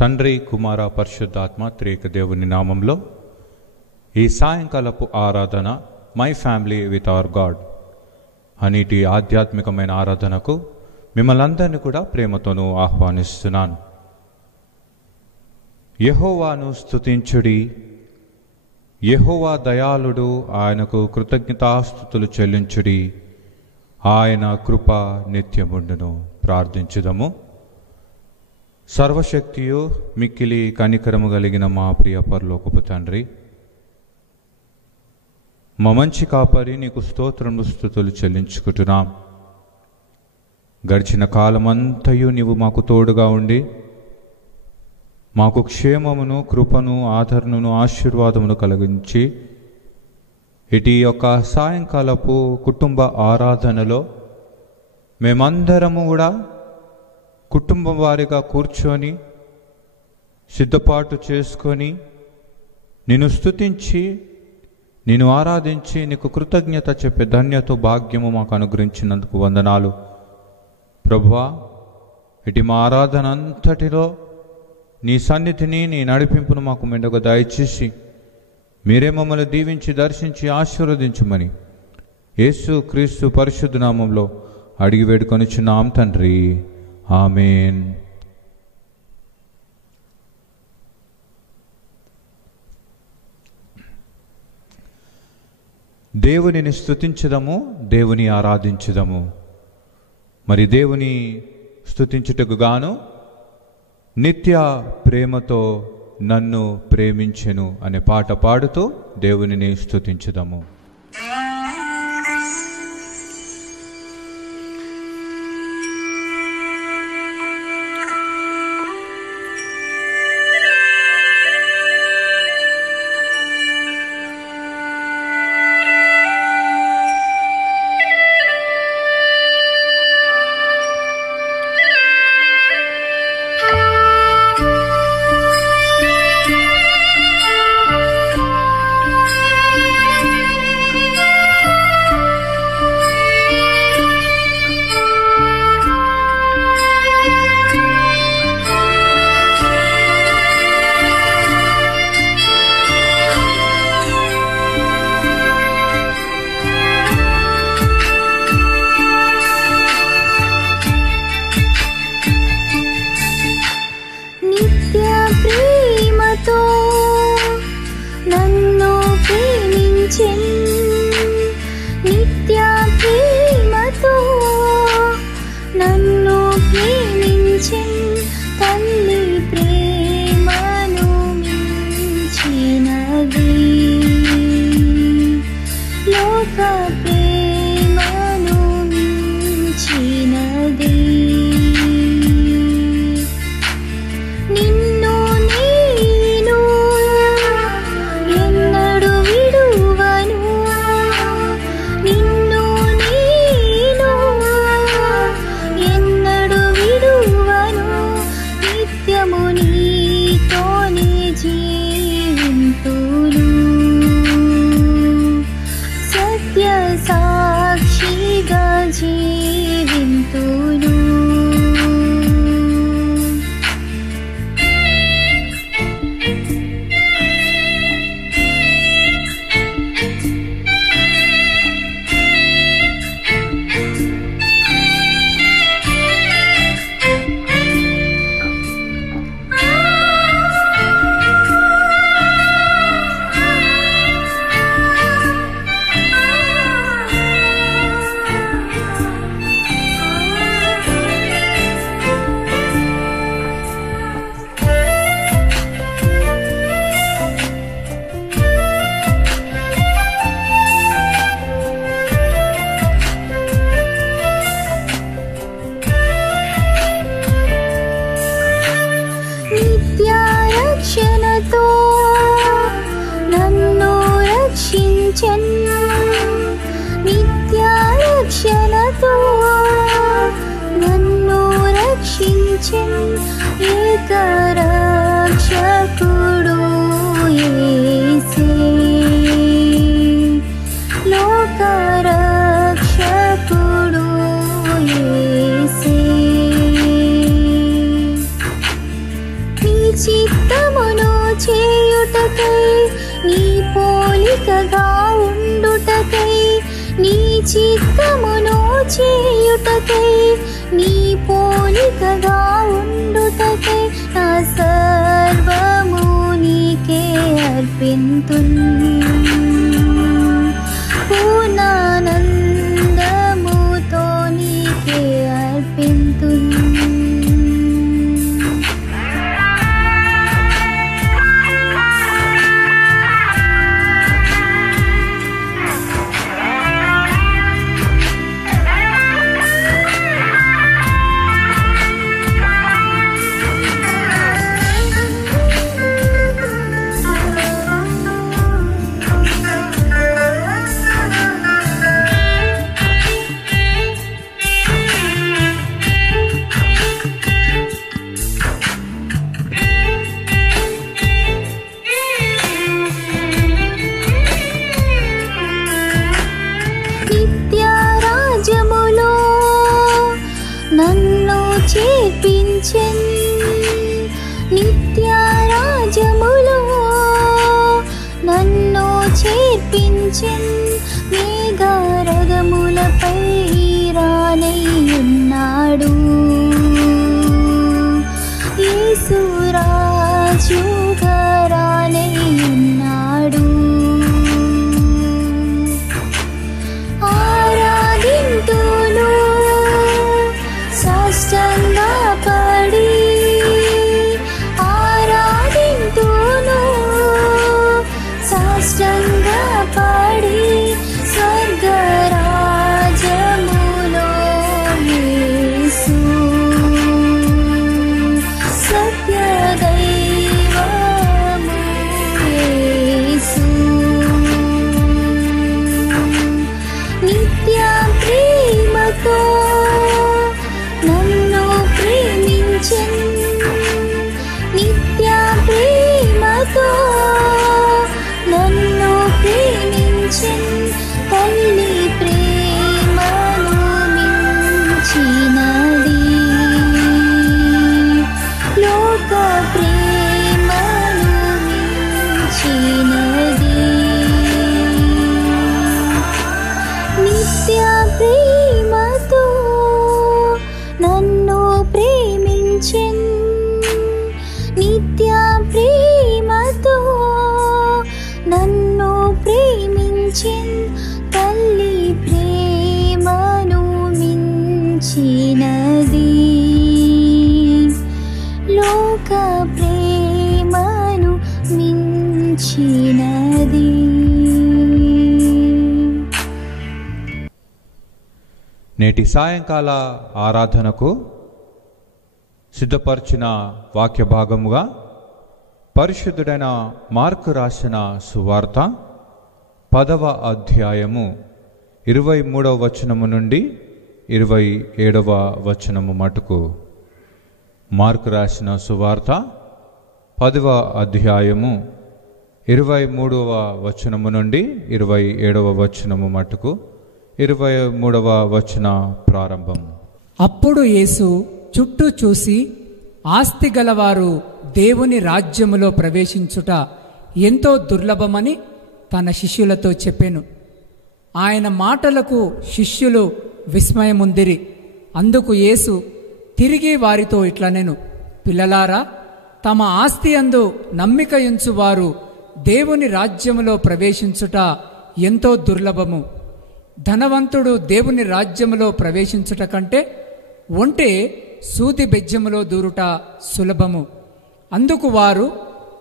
తండ్రి కుమార పరిశుద్ధాత్మ త్రియేక దేవుని నామంలో ఈ సాయంకాలపు ఆరాధన my family with our God అనేటి ఆధ్యాత్మికమైన ఆరాధనకు మిమ్మల్ని అందరినీ కూడా ప్రేమతోనూ ఆహ్వానిస్తున్నాను. యెహోవాను స్తుతించుడి, యెహోవా దయాళుడు, ఆయనకు కృతజ్ఞతాస్తుతులు చెల్లించుడి, ఆయన కృప నిత్యముండును. ప్రార్థించుదము. సర్వశక్తియు మిక్కిలి కనికరము కలిగిన మా ప్రియ పరలోకపు తండ్రి, మా మంచి కాపరి, నీకు స్తోత్రములు స్తుతులు చెల్లించుకుంటున్నాం. గడిచిన కాలమంతయు నీవు మాకు తోడుగా ఉండి మాకు క్షేమమును, కృపను, ఆదరణను, ఆశీర్వాదమును కలిగించి ఇటు యొక్క సాయంకాలపు కుటుంబ ఆరాధనలో మేమందరము కూడా కుటుంబం వారిగా కూర్చొని సిద్ధపాటు చేసుకొని నిన్ను స్తుతించి నిన్ను ఆరాధించి నీకు కృతజ్ఞత చెప్పే ధన్యత భాగ్యము మాకు అనుగ్రహించినందుకు వందనాలు ప్రభువా. ఇటు మా ఆరాధన అంతటిలో నీ సన్నిధిని, నీ నడిపింపును మాకు మెండుగా దయచేసి మీరే మమ్మల్ని దీవించి దర్శించి ఆశీర్వదించమని యేసు క్రీస్తు పరిశుద్ధ నామంలో అడిగి వేడుకొనిచున్నాం తండ్రి, ఆమేన్. దేవునిని స్తుతించుదము, దేవుని ఆరాధించుదము. మరి దేవుని స్తుతించుటకు గాను నిత్య ప్రేమతో నన్ను ప్రేమించెను అనే పాట పాడుతూ దేవునిని స్తుతించుదము. చిత్తమును చేయుటకై, నీ పోలికగా ఉండుటకై, నీ చిత్తమును చేయుటకై, నీ పోలికగా ఉండుటకై, నా సర్వము నీకే అర్పింతును. పూర్ణానందముతో నీకే అర్పింతును. నిత్యరాజములో నన్ను చేర్పించెన్, మేఘరథములపై రానయ్యున్నాడు యేసురాజుగా రానయ్యున్నాడు. ఆరాధింతును సాష్టాంగపడి, ఆరాధింతును సాష్టాంగపడి, స్వర్గరాజ్యములో యేసు సత్యదైవము యేసు. నిత్య ప్రేమతో నన్ను ప్రేమించెన్, నిత్య ప్రేమతో నన్ను ప్రేమించెన్, తల్లి ప్రేమను మించినది, లోక ప్రేమను మించినది. నిత్య ప్రేమతో నన్ను ప్రేమించెన్, నిత్య ప్రేమతో నన్ను ప్రేమించెన్, తల్లి ప్రేమను మించినది, లోక ప్రేమను మించినది. నేటి సాయంకాల ఆరాధనకు సిద్ధపరిచిన వాక్య భాగముగా పరిశుద్ధుడైన మార్కు రాసిన సువార్త 10వ అధ్యాయము 23వ వచనము నుండి 27వ వచనము మటుకు. మార్కు రాసిన సువార్త 10వ అధ్యాయము 23వ వచనము నుండి 27వ వచనము మటుకు 23వ వచన ప్రారంభం. అప్పుడు యేసు చుట్టూ చూసి, ఆస్తి గలవారు దేవుని రాజ్యములో ప్రవేశించుట ఎంతో దుర్లభమని తన శిష్యులతో చెప్పెను. ఆయన మాటలకు శిష్యులు విస్మయముందిరి. అందుకు యేసు తిరిగి వారితో ఇట్లనెను, పిల్లలారా, తమ ఆస్తి యందు నమ్మిక ఉంచువారు దేవుని రాజ్యములో ప్రవేశించుట ఎంతో దుర్లభము. ధనవంతుడు దేవుని రాజ్యములో ప్రవేశించుట కంటే ఒంటె సూది బెజ్జములో దూరుట సులభము. అందుకు వారు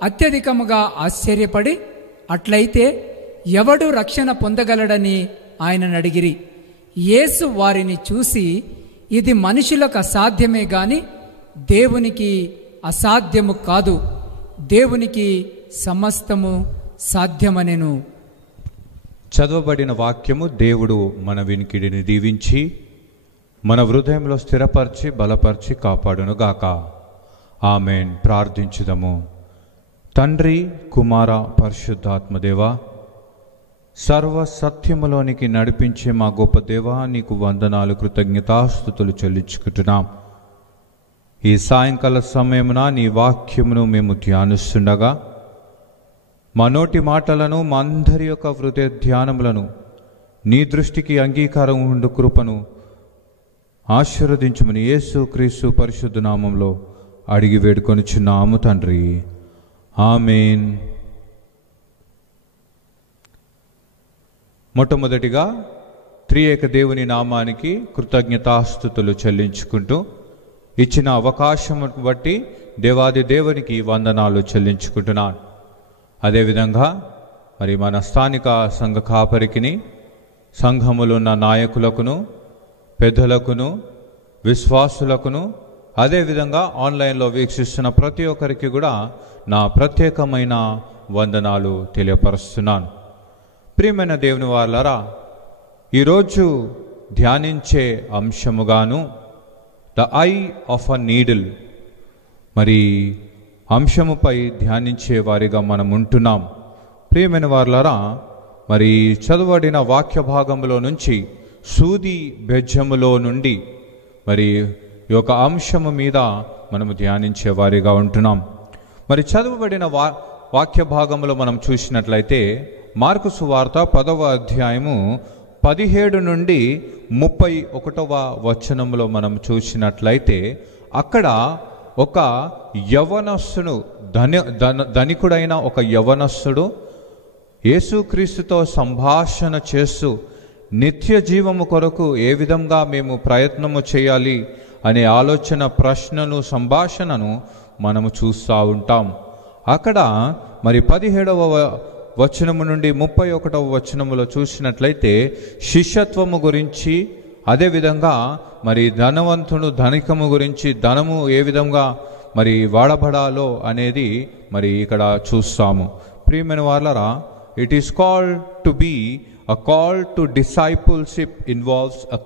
అత్యధికముగా ఆశ్చర్యపడి, అట్లయితే ఎవడు రక్షణ పొందగలడని ఆయనను అడిగిరి. యేసు వారిని చూసి, ఇది మనుషులకు అసాధ్యమే గాని దేవునికి అసాధ్యము కాదు, దేవునికి సమస్తము సాధ్యమనెను. చదవబడిన వాక్యము దేవుడు మన వినికిడిని దీవించి మన హృదయంలో స్థిరపరిచి బలపరిచి కాపాడునుగాక. ఆమెన్. ప్రార్థించుదము. తండ్రి, కుమార, పరిశుద్ధాత్మదేవా, సర్వ సత్యములోనికి నడిపించే మా గొప్ప దేవా, నీకు వందనాలు, కృతజ్ఞతాస్తుతులు చెల్లించుకుంటున్నాం. ఈ సాయంకాల సమయమున నీ వాక్యమును మేము ధ్యానిస్తుండగా మా నోటి మాటలను మా అందరి యొక్క హృదయ ధ్యానములను నీ దృష్టికి అంగీకారం ఉండు కృపను ఆశీర్వదించమని యేసు క్రీస్తు పరిశుద్ధ నామంలో అడిగి వేడుకొనుచున్నాము తండ్రి. ఆమేన్. మొట్టమొదటిగా త్రియేక దేవుని నామానికి కృతజ్ఞతాస్తుతులు చెల్లించుకుంటూ ఇచ్చిన అవకాశం బట్టి దేవాది దేవునికి వందనాలు చెల్లించుకుంటున్నాను. అదేవిధంగా మరి మన స్థానిక సంఘ కాపరికిని, సంఘములో ఉన్న నాయకులకును, పెద్దలకును, విశ్వాసులకును, అదేవిధంగా ఆన్లైన్లో వీక్షిస్తున్న ప్రతి ఒక్కరికి కూడా నా ప్రత్యేకమైన వందనాలు తెలియపరుస్తున్నాను. ప్రియమైన దేవుని వారలారా, ఈరోజు ధ్యానించే అంశముగాను the eye of a needle మరి అంశముపై ధ్యానించే వారిగా మనం ఉంటున్నాం. ప్రియమైన వారలారా, మరి చదవబడిన వాక్య భాగంలో నుంచి సూది బెజ్జములో నుండి మరి ఈ యొక్క అంశము మీద మనము ధ్యానించే వారిగా ఉంటున్నాం. మరి చదవబడిన వాక్య భాగంలో మనం చూసినట్లయితే మార్కు సువార్త 10వ అధ్యాయము 17 నుండి 31వ వచనంలో మనం చూసినట్లయితే అక్కడ ఒక యవనస్తుడు, ధనికుడైన ఒక యవనస్తుడు యేసుక్రీస్తుతో సంభాషణ చేస్తూ నిత్య జీవము కొరకు ఏ విధంగా మేము ప్రయత్నము చేయాలి అనే ఆలోచన, ప్రశ్నను, సంభాషణను మనము చూస్తూ ఉంటాం. అక్కడ మరి 17వ వచనము నుండి 31వ వచనములో చూసినట్లయితే శిష్యత్వము గురించి, అదేవిధంగా మరి ధనవంతుడు ధనికము గురించి, ధనము ఏ విధంగా మరి వాడబడాలో అనేది మరి ఇక్కడ చూస్తాము. ప్రియమైన వారలారా, it is called to be a call to discipleship involves a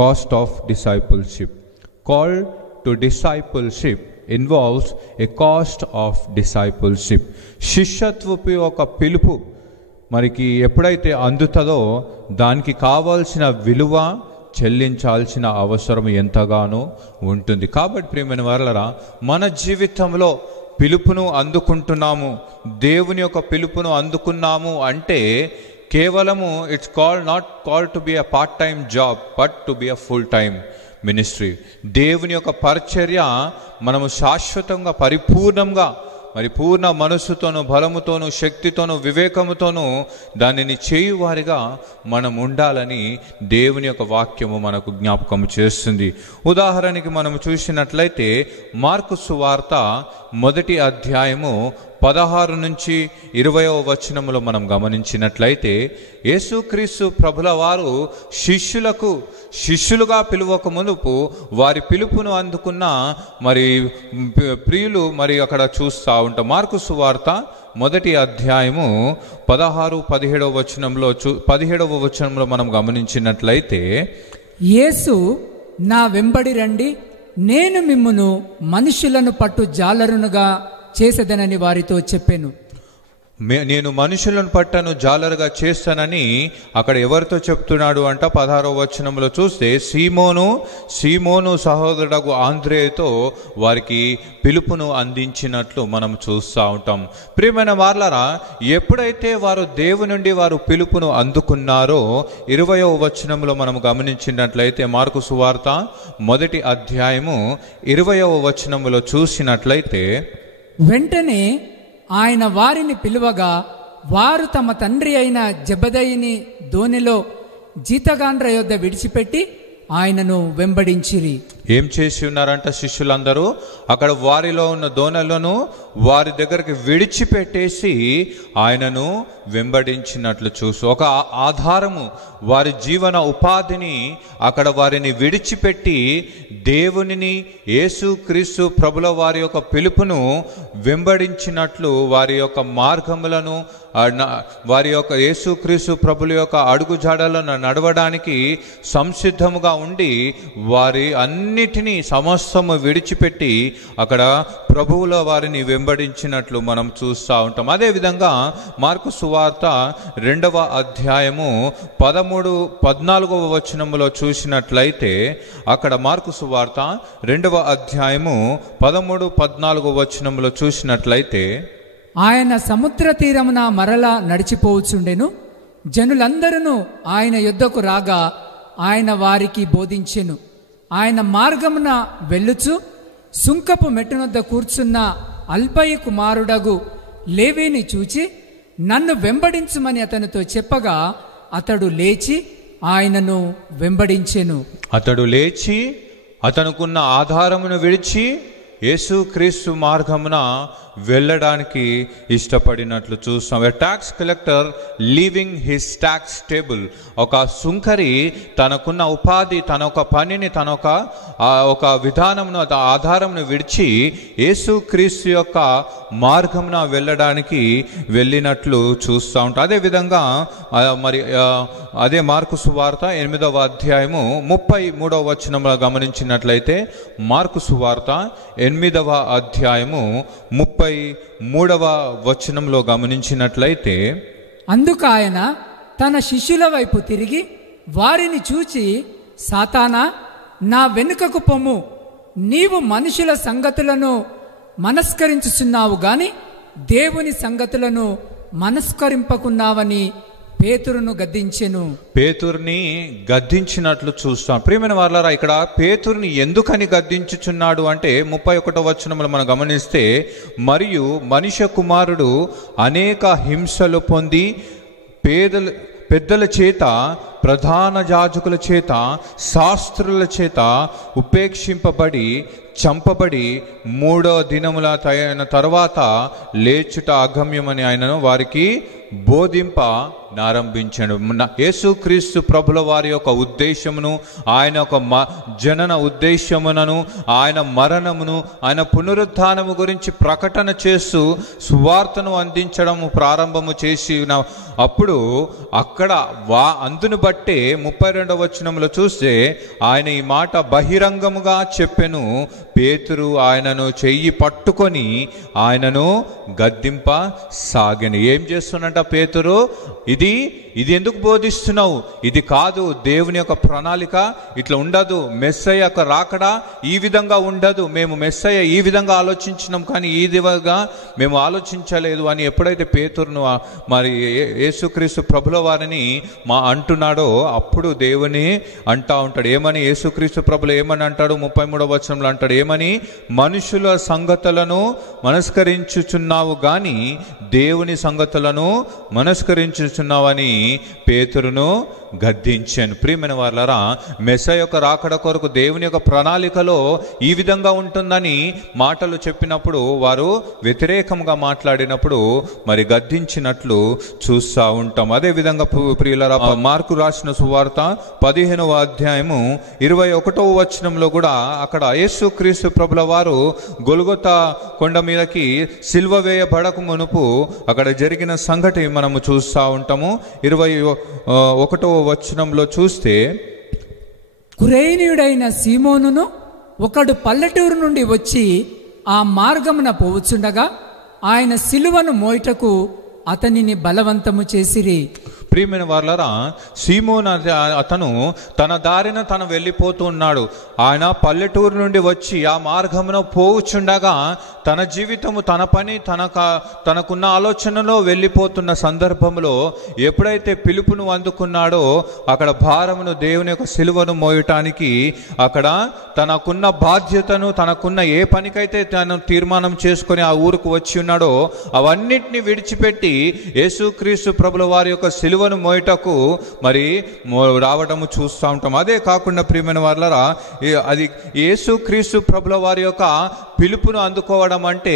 cost of discipleship. Call to discipleship involves a cost of discipleship. శిష్యత్వపు ఒక పిలుపు మరికి ఎప్పుడైతే అందుతుందో దానికి కావాల్సిన విలువ చెల్లించాల్సిన అవసరం ఎంతగానో ఉంటుంది. కాబట్టి ప్రియమైన వారలారా, మన జీవితంలో పిలుపును అందుకుంటున్నాము, దేవుని యొక్క పిలుపును అందుకున్నాము అంటే కేవలము it's not called to be a part time job but to be a full time ministry. దేవుని యొక్క పరిచర్య మనము శాశ్వతంగా, పరిపూర్ణంగా, మరి పూర్ణ మనస్సుతోనూ, బలముతోనూ, శక్తితోనూ, వివేకముతోనూ దానిని చేయువారిగా మనం ఉండాలని దేవుని యొక్క వాక్యము మనకు జ్ఞాపకం చేస్తుంది. ఉదాహరణకి మనము చూసినట్లయితే మార్కు సువార్త 1వ అధ్యాయము 16 నుంచి 20వ వచనములో మనం గమనించినట్లయితే యేసుక్రీస్తు ప్రభుల వారు శిష్యులుగా పిలువక మునుపు వారి పిలుపును అందుకున్న మరి ప్రియులు మరి అక్కడ చూస్తూ ఉంటాం. మార్కు సువార్త 1వ అధ్యాయము 16-17వ వచనంలో 17వ వచనంలో మనం గమనించినట్లయితే యేసు, నా వెంబడి రండి, నేను మిమ్మును మనుషులను పట్టు జాలరునుగా చేసేదనని వారితో చెప్పాను. నేను మనుషులను పట్టను జాలరుగా చేస్తానని అక్కడ ఎవరితో చెప్తున్నాడు అంట? 16వ వచనంలో చూస్తే సీమోను సహోదరుడు ఆంద్రేయతో వారికి పిలుపును అందించినట్లు మనం చూస్తూ ఉంటాం. ప్రియమైన వారలారా, ఎప్పుడైతే వారు దేవుని నుండి వారు పిలుపును అందుకున్నారో 20వ వచనంలో మనం గమనించినట్లయితే మార్కు సువార్త 1వ అధ్యాయము 20వ వచనంలో చూసినట్లయితే వెంటనే ఆయన వారిని పిలువగా వారు తమ తండ్రి అయిన జెబెదయిని దోణిలో జీతగాండ్ర యొద్ద విడిచిపెట్టి ఆయనను వెంబడించిరి. ఏం చేసి ఉన్నారంట శిష్యులందరూ? అక్కడ వారిలో ఉన్న దోణలను వారి దగ్గరికి విడిచిపెట్టేసి ఆయనను వెంబడించినట్లు చూసు. ఒక ఆధారము, వారి జీవన ఉపాధిని అక్కడ వారిని విడిచిపెట్టి దేవునిని, యేసుక్రీస్తు ప్రభుల వారి యొక్క పిలుపును వెంబడించినట్లు వారి యొక్క మార్గములను, వారి యొక్క యేసుక్రీస్తు ప్రభుల యొక్క అడుగుజాడలను నడవడానికి సంసిద్ధముగా ఉండి వారి అన్ని అన్నిటినీ సమస్తము విడిచిపెట్టి అక్కడ ప్రభువుల వారిని వెంబడించినట్లు మనం చూస్తూ ఉంటాం. అదేవిధంగా మార్కు సువార్త 2వ అధ్యాయము 13-14 వచనములో చూసినట్లయితే, అక్కడ మార్కు సువార్త 2వ అధ్యాయము 13-14 వచనములో చూసినట్లయితే, ఆయన సముద్ర తీరమున మరలా నడిచిపోవచ్చుండెను. జనులందరూ ఆయన యొద్దకు రాగా ఆయన వారికి బోధించెను. ఆయన మార్గమున వెళ్ళుచు సుంకపు మెట్టునొద్ద కూర్చున్న అల్పయి కుమారుడగు లేవీని చూచి నన్ను వెంబడించుమని అతనితో చెప్పగా అతడు లేచి ఆయనను వెంబడించెను. అతడు లేచి అతనుకున్న ఆధారమును విడిచి యేసుక్రీస్తు మార్గమున వెళ్ళడానికి ఇష్టపడినట్లు చూస్తాం. A tax collector leaving his tax table. ఒక సుంకరి తనకున్న ఉపాధి, తన ఒక పనిని, తన ఒక విధానమును, ఆధారమును విడిచి యేసుక్రీస్తు యొక్క మార్గమున వెళ్ళడానికి వెళ్ళినట్లు చూస్తూ ఉంటాం. అదేవిధంగా మరి అదే మార్కు సువార్త 8వ అధ్యాయము 33వ వచనంలో గమనించినట్లయితే, మార్కు సువార్త 8వ అధ్యాయము 33వ వచనంలో గమనించినట్లయితే, అందుకు ఆయన తన శిష్యుల వైపు తిరిగి వారిని చూచి, సాతానా, నా వెనుకకు పొమ్ము, నీవు మనుషుల సంగతులను మనస్కరించుచున్నావు గాని దేవుని సంగతులను మనస్కరింపకున్నావని పేతురును గద్దించెను. పేతురుని గద్దించినట్లు చూస్తాం. ప్రియమైన వారలారా, ఇక్కడ పేతురుని ఎందుకని గద్దించుచున్నాడు అంటే 31వ వచనంలో మనం గమనిస్తే, మరియు మనుష్య కుమారుడు అనేక హింసలు పొంది పెద్దల చేత, ప్రధాన యాజకుల చేత, శాస్త్రుల చేత ఉపేక్షింపబడి చంపబడి 3వ దినముల తర్వాత లేచుట అగమ్యమని ఆయనను వారికి బోధింప నారంభించాడు. యేసుక్రీస్తు ప్రభుల వారి యొక్క ఉద్దేశమును, ఆయన యొక్క జనన ఉద్దేశమునను, ఆయన మరణమును, ఆయన పునరుత్థానము గురించి ప్రకటన చేస్తూ సువార్తను అందించడము ప్రారంభము చేసిన అప్పుడు అక్కడ అందును బట్టే 32వ వచనంలో చూస్తే ఆయన ఈ మాట బహిరంగముగా చెప్పెను. పేతురు ఆయనను చెయ్యి పట్టుకొని ఆయనను గద్దింప సాగెను. ఏం చేస్తున్నట్ట పేతురు? ఇది ఎందుకు బోధిస్తున్నావు? ఇది కాదు దేవుని యొక్క ప్రణాళిక, ఇట్లా ఉండదు. మెస్సయ్య యొక్క రాకడా ఈ విధంగా ఉండదు. మేము మెస్సయ్య ఈ విధంగా ఆలోచించినాం కానీ ఈ విధంగా మేము ఆలోచించలేదు అని ఎప్పుడైతే పేతురును మరి యేసుక్రీస్తు ప్రభుల వారిని అంటున్నాడో అప్పుడు దేవుని అంటా ఉంటాడు. ఏమని? యేసుక్రీస్తు ప్రభులు ఏమని అంటాడు? 33వ వచనంలో అంటాడు, ఏమని? మనుషుల సంగతులను మనస్కరించుచున్నావు గాని దేవుని సంగతులను మనస్కరించుచున్నావని పేతురును గద్దించాను. ప్రియమైన వారలారా, మెస్సయ్య యొక్క రాకడ కొరకు దేవుని యొక్క ప్రణాళికలో ఈ విధంగా ఉంటుందని మాటలు చెప్పినప్పుడు వారు వ్యతిరేకంగా మాట్లాడినప్పుడు మరి గద్దించినట్లు చూస్తూ ఉంటాం. అదేవిధంగా ప్రియులారా, మార్కు రాసిన సువార్త 15వ అధ్యాయము 21వ వచనంలో కూడా అక్కడ యేసుక్రీస్తు ప్రభుల వారు గొల్గొతా కొండ మీదకి సిలువ వేయబడక మునుపు అక్కడ జరిగిన సంఘటన మనము చూస్తూ ఉంటాము. 21వ వచనంలో చూస్తే, కురేనీయుడైన సీమోనును ఒకడు పల్లెటూరు నుండి వచ్చి ఆ మార్గమున పోవచ్చుండగా ఆయన సిలువను మోయుటకు అతనిని బలవంతము చేసిరి. ప్రియమైన వారలారా, సీమోను అతను తన దారిన తను వెళ్ళిపోతూ ఉన్నాడు. ఆయన పల్లెటూరు నుండి వచ్చి ఆ మార్గమున పోవుచుండగా తన జీవితము, తన పని, తనకున్న ఆలోచనలో వెళ్ళిపోతున్న సందర్భంలో ఎప్పుడైతే పిలుపును అందుకున్నాడో అక్కడ భారమును, దేవుని యొక్క సిలువను మోయటానికి అక్కడ తనకున్న బాధ్యతను, తనకున్న ఏ పనికైతే తను తీర్మానం చేసుకొని ఆ ఊరుకు వచ్చి ఉన్నాడో అవన్నిటిని విడిచిపెట్టి యేసుక్రీస్తు ప్రభుల వారి యొక్క సిలువను మోయటకు మరి రావడము చూస్తూ ఉంటాం. అదే కాకుండా ప్రియమైన వారలారా, అది యేసుక్రీస్తు ప్రభుల వారి యొక్క పిలుపును అందుకోవడం అంటే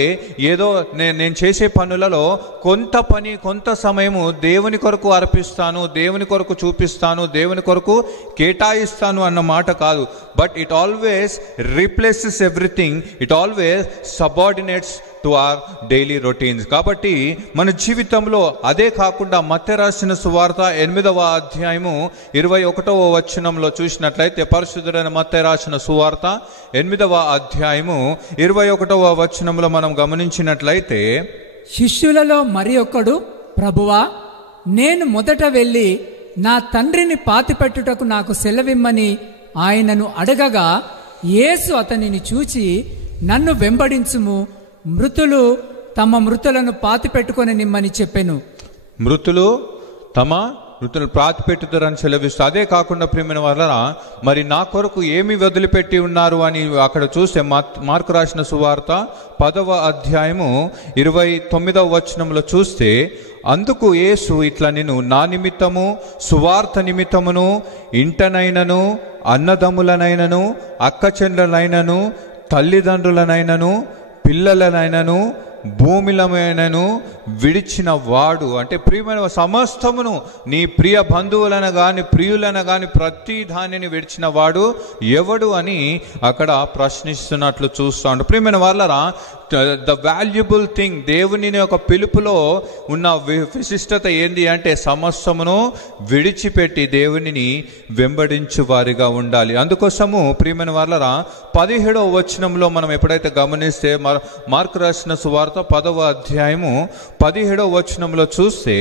ఏదో నేను చేసే పనులలో కొంత పని, కొంత సమయము దేవుని కొరకు అర్పిస్తాను, దేవుని కొరకు చూపిస్తాను, దేవుని కొరకు కేటాయిస్తాను అన్న మాట కాదు. But it always replaces everything. It always subordinates to our daily routines. కాబట్టి మన జీవితంలో అదే కాకుండా మత్తయి రాసిన సువార్త 8వ అధ్యాయము 21వ వచనంలో చూసినట్లయితే, పరిశుద్ధుడైన మత్తయి రాసిన సువార్త 8వ అధ్యాయము 21వ వచనంలో మనం గమనించినట్లయితే, శిష్యులలో మరి ఒకడు, ప్రభువా, నేను మొదట వెళ్ళి నా తండ్రిని పాతిపెట్టుటకు నాకు సెలవిమ్మని ఆయనను అడగగా, యేసు అతనిని చూచి, నన్ను వెంబడించుము, మృతులు తమ మృతులను పాతిపెట్టుకొని నిమ్మని చెప్పెను. మృతులు పాతిపెట్టుతారని సెలవిస్తూ, అదే కాకుండా ప్రియమైన వాళ్ళరా, మరి నా కొరకు ఏమి వదిలిపెట్టి ఉన్నారు అని అక్కడ చూస్తే మార్కు రాసిన సువార్త 10వ అధ్యాయము 29వ వచనంలో చూస్తే, అందుకు యేసు ఇట్లా, నేను నా నిమిత్తము సువార్త నిమిత్తమును ఇంటనైనను అన్నదమ్ములనైనను అక్కచెల్లెలనైనను తల్లిదండ్రులనైనను పిల్లలనైనను భూమిలమైనను విడిచిన వాడు, అంటే ప్రియమైన సమస్తమును, నీ ప్రియ బంధువులను కానీ ప్రియులను కానీ ప్రతి దానిని విడిచిన వాడు ఎవడు అని అక్కడ ప్రశ్నిస్తున్నట్లు చూస్తాడు. ప్రియమైన వాళ్ళరా, ద వాల్యుబుల్ థింగ్, దేవుని యొక్క పిలుపులో ఉన్న విశిష్టత ఏంది అంటే సమస్తమును విడిచిపెట్టి దేవునిని వెంబడించు వారిగా ఉండాలి. అందుకోసము ప్రియమైన వాళ్ళరా, 17వ వచనంలో మనం ఎప్పుడైతే గమనిస్తే, మార్కు రాసిన సువార్త 10వ అధ్యాయము 17వ వచనంలో చూస్తే,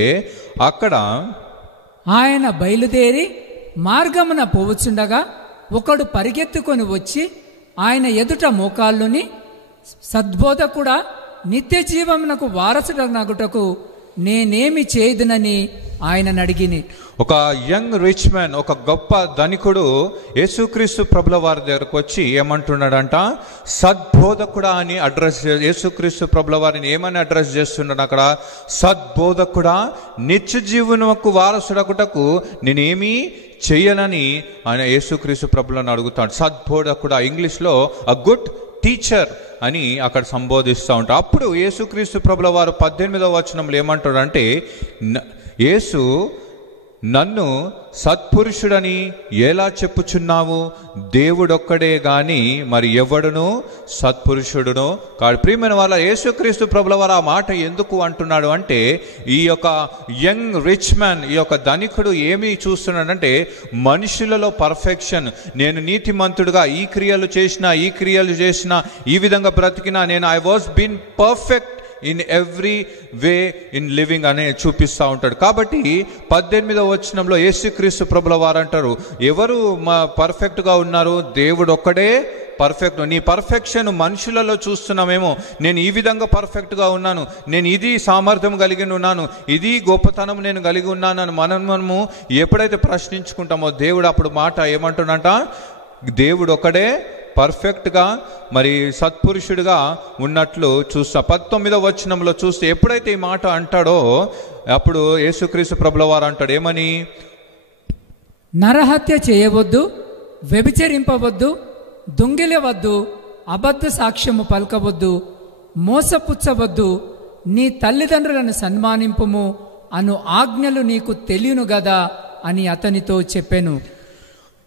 అక్కడ ఆయన బయలుదేరి మార్గమున పోవచ్చుండగా ఒకడు పరిగెత్తుకొని వచ్చి ఆయన ఎదుట మోకాళ్ళుని, సద్బోధకుడా, నిత్య జీవమునకు వారసుడనగుటకు నేనేమి చేయదునని ఆయనను అడిగిని. ఒక యంగ్ రిచ్ మ్యాన్, ఒక గొప్ప ధనికుడు యేసుక్రీస్తు ప్రభుల వారి దగ్గరకు వచ్చి ఏమంటున్నాడంట, సద్బోధకుడా అని అడ్రస్, యేసుక్రీస్తు ప్రభుల వారిని ఏమని అడ్రస్ చేస్తున్నాడు అక్కడ, సద్బోధకుడా, నిత్య జీవనకు వారసుడకుటకు నేనేమి చెయ్యనని ఆయన యేసుక్రీస్తు ప్రభులను అడుగుతాడు. సద్బోధకుడా, ఇంగ్లీష్లో అ గుడ్ టీచర్ అని అక్కడ సంబోధిస్తూ ఉంటారు. అప్పుడు యేసుక్రీస్తు ప్రభుల వారు 18వ వచనంలో ఏమంటాడంటే, యేసు నన్ను సత్పురుషుడని ఎలా చెప్పుచున్నావు? దేవుడొక్కడే గాని మరి ఎవడును సత్పురుషుడును కాడు. ప్రియమైన వాళ్ళ, యేసుక్రీస్తు ప్రభుల వారు ఆ మాట ఎందుకు అంటున్నాడు అంటే, ఈ యొక్క యంగ్ రిచ్ మ్యాన్, ఈ యొక్క ధనికుడు ఏమి చూస్తున్నాడంటే, మనుషులలో పర్ఫెక్షన్, నేను నీతిమంతుడుగా ఈ క్రియలు చేసిన ఈ విధంగా బ్రతికినా, నేను I was been perfect in every way in living అనే చూపిస్తూ ఉంటాడు. కాబట్టి 18వ వచనంలో యేసుక్రీస్తు ప్రభుల వారు అంటారు, ఎవరు పర్ఫెక్ట్గా ఉన్నారు? దేవుడు ఒక్కడే పర్ఫెక్ట్. నీ పర్ఫెక్షన్ మనుషులలో చూస్తున్నామేమో, నేను ఈ విధంగా పర్ఫెక్ట్గా ఉన్నాను, నేను ఇది సామర్థ్యం కలిగి ఉన్నాను, ఇది గొప్పతనం నేను కలిగి ఉన్నాను అని మనము ఎప్పుడైతే ప్రశ్నించుకుంటామో, దేవుడు అప్పుడు మాట ఏమంటున్నాడంట, దేవుడు ఒక్కడే పర్ఫెక్ట్గా మరి సత్పురుషుడిగా ఉన్నట్లు చూస్తా. 19వ వచనంలో చూస్తే ఎప్పుడైతే ఈ మాట అంటాడో అప్పుడు యేసుక్రీస్తు ప్రభుల వారు అంటాడు ఏమని, నరహత్య చేయవద్దు, వ్యభిచరింపవద్దు, దొంగిలవద్దు, అబద్ధ సాక్ష్యము పలకవద్దు, మోసపుచ్చవద్దు, నీ తల్లిదండ్రులను సన్మానింపుము అను ఆజ్ఞలు నీకు తెలియను గదా అని అతనితో చెప్పెను.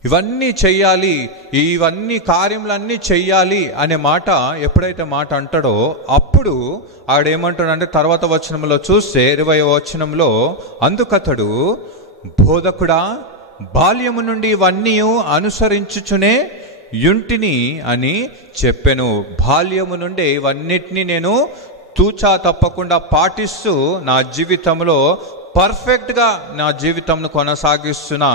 ఇవన్నీ చెయ్యాలి, ఇవన్నీ కార్యములన్నీ చెయ్యాలి అనే మాట ఎప్పుడైతే మాట అంటాడో అప్పుడు ఆడేమంటాడంటే, తర్వాత వచనంలో చూస్తే 20వ వచనంలో, అందుకతడు బోధకుడా, బాల్యము నుండి ఇవన్నీ అనుసరించుచునే యుంటిని అని చెప్పెను. బాల్యము నుండి ఇవన్నిటినీ నేను తూచా తప్పకుండా పాటిస్తూ నా జీవితంలో పర్ఫెక్ట్గా నా జీవితంను కొనసాగిస్తున్నా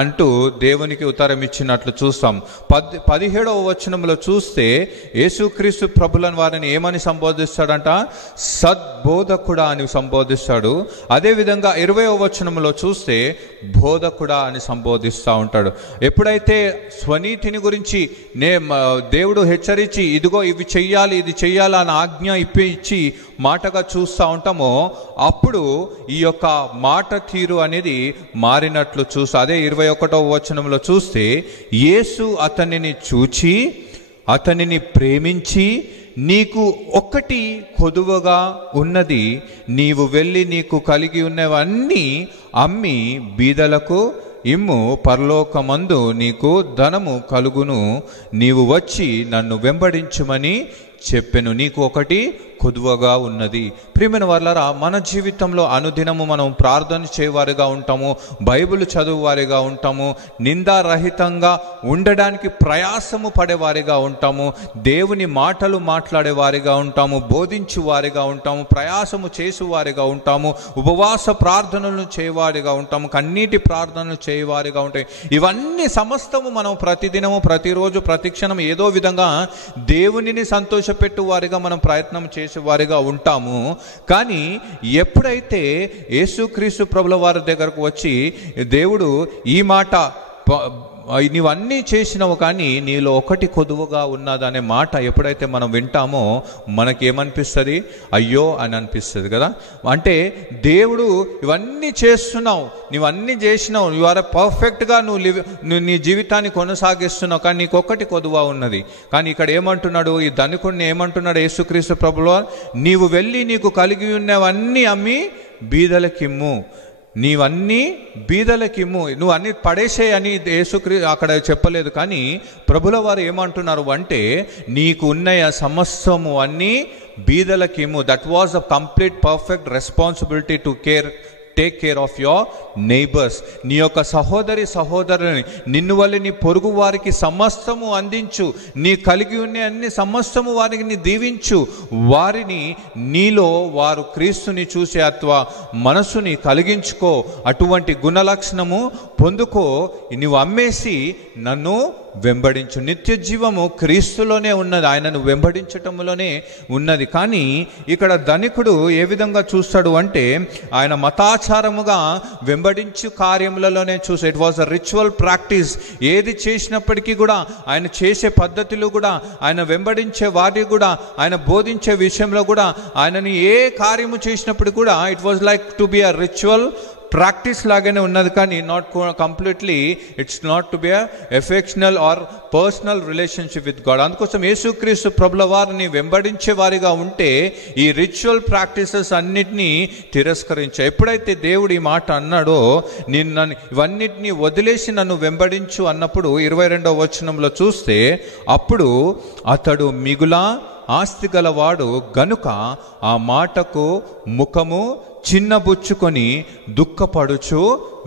అంటూ దేవునికి ఉత్తరం ఇచ్చినట్లు చూస్తాం. 17వ వచనంలో చూస్తే యేసుక్రీస్తు ప్రభులను వారిని ఏమని సంబోధిస్తాడంట, సద్బోధకుడా అని సంబోధిస్తాడు. అదేవిధంగా 20వ వచనంలో చూస్తే బోధకుడా అని సంబోధిస్తూ ఉంటాడు. ఎప్పుడైతే స్వనీతిని గురించి దేవుడు హెచ్చరించి, ఇదిగో ఇవి చెయ్యాలి, ఇది చెయ్యాలి అని ఆజ్ఞ ఇచ్చి మాటగా చూస్తూ ఉంటామో అప్పుడు ఈ యొక్క మాట తీరు అనేది మారినట్లు చూస్తా. అదే 21వ వచనంలో చూస్తే, యేసు అతనిని చూచి అతనిని ప్రేమించి, నీకు ఒక్కటి కొదువగా ఉన్నది, నీవు వెళ్ళి నీకు కలిగి ఉన్నవన్నీ అమ్మి బీదలకు ఇమ్ము, పరలోకమందు నీకు ధనము కలుగును, నీవు వచ్చి నన్ను వెంబడించుమని చెప్పెను, నీకు ఒకటి కొదువగా ఉన్నది. ప్రియమైన వాళ్ళారా, మన జీవితంలో అనుదినము మనం ప్రార్థన చేయవారిగా ఉంటాము, బైబిల్ చదువువారిగా ఉంటాము, నిందారహితంగా ఉండడానికి ప్రయాసము పడేవారిగా ఉంటాము, దేవుని మాటలు మాట్లాడేవారిగా ఉంటాము, బోధించు వారిగా ఉంటాము, ప్రయాసము చేసేవారిగా ఉంటాము, ఉపవాస ప్రార్థనలు చేయవారిగా ఉంటాము, కన్నీటి ప్రార్థనలు చేయవారిగా ఉంటాయి. ఇవన్నీ సమస్తము మనం ప్రతిదినము, ప్రతిరోజు, ప్రతిక్షణం ఏదో విధంగా దేవునిని సంతోషపెట్టు వారిగా మనం ప్రయత్నం చేసేవారిగా ఉంటాము. కానీ ఎప్పుడైతే యేసుక్రీస్తు ప్రభుల వారి దగ్గరకు వచ్చి దేవుడు ఈ మాట, నీవన్నీ చేసినావు కానీ నీలో ఒకటి కొదువుగా ఉన్నదనే మాట ఎప్పుడైతే మనం వింటామో మనకేమనిపిస్తుంది? అయ్యో అని అనిపిస్తుంది కదా. అంటే దేవుడు ఇవన్నీ చేస్తున్నావు, నువ్వన్నీ చేసినావు, యు ఆర్ పర్ఫెక్ట్గా నువ్వు నీ జీవితాన్ని కొనసాగిస్తున్నావు, కానీ నీకు ఒకటి కొదువ ఉన్నది. కానీ ఇక్కడ ఏమంటున్నాడు, ఈ ధనికుడిని ఏమంటున్నాడు యేసుక్రీస్తు ప్రభువు, నీవు వెళ్ళి నీకు కలిగి ఉన్నవన్నీ అమ్మి బీదలకిమ్ము, నీవన్నీ బీదలకిమ్ము, నువ్వు అన్ని పడేసే అని యేసుక్రీస్తు అక్కడ చెప్పలేదు. కానీ ప్రభుల వారు ఏమంటున్నారు అంటే, నీకు ఉన్నయ సమస్తము అన్నీ బీదలకిమ్ము. That was a complete perfect responsibility to take care of your neighbours. నీ యొక్క సహోదరుని, నిన్ను వల్ల నీ పొరుగు వారికి సమస్తము అందించు, నీ కలిగి ఉన్న అన్ని సమస్తము వారికి నీ దీవించు, వారిని నీలో వారు క్రీస్తుని చూసే మనసుని కలిగించుకో, అటువంటి గుణలక్షణము పొందుకో, నువ్వు అమ్మేసి నన్ను వెంబడించు. నిత్య జీవము క్రీస్తులోనే ఉన్నది, ఆయనను వెంబడించటంలోనే ఉన్నది. కానీ ఇక్కడ ధనికుడు ఏ విధంగా చూస్తాడు అంటే, ఆయన మతాచారముగా వెంబడించు కార్యములలోనే చూసి, it was a ritual practice. ఏది చేసినప్పటికీ కూడా ఆయన చేసే పద్ధతులు కూడా, ఆయన వెంబడించే వాటి కూడా, ఆయన బోధించే విషయంలో కూడా, ఆయనని ఏ కార్యము చేసినప్పుడు కూడా it was like to be a ritual practice లాగానే ఉన్నది. కానీ not completely, it's not to be affectional or personal relationship with God. అందుకోసం యేసుక్రీస్తు ప్రభుల వారిని వెంబడించే వారిగా ఉంటే ఈ రిచువల్ ప్రాక్టీసెస్ అన్నిటినీ తిరస్కరించా. ఎప్పుడైతే దేవుడు ఈ మాట అన్నాడో, నన్ను ఇవన్నిటినీ వదిలేసి నన్ను వెంబడించు అన్నప్పుడు 22వ వచనంలో చూస్తే, అప్పుడు అతడు మిగులా ఆస్తి గలవాడు గనుక ఆ మాటకు ముఖము చిన్నబుచ్చుకొని దుఃఖపడుచు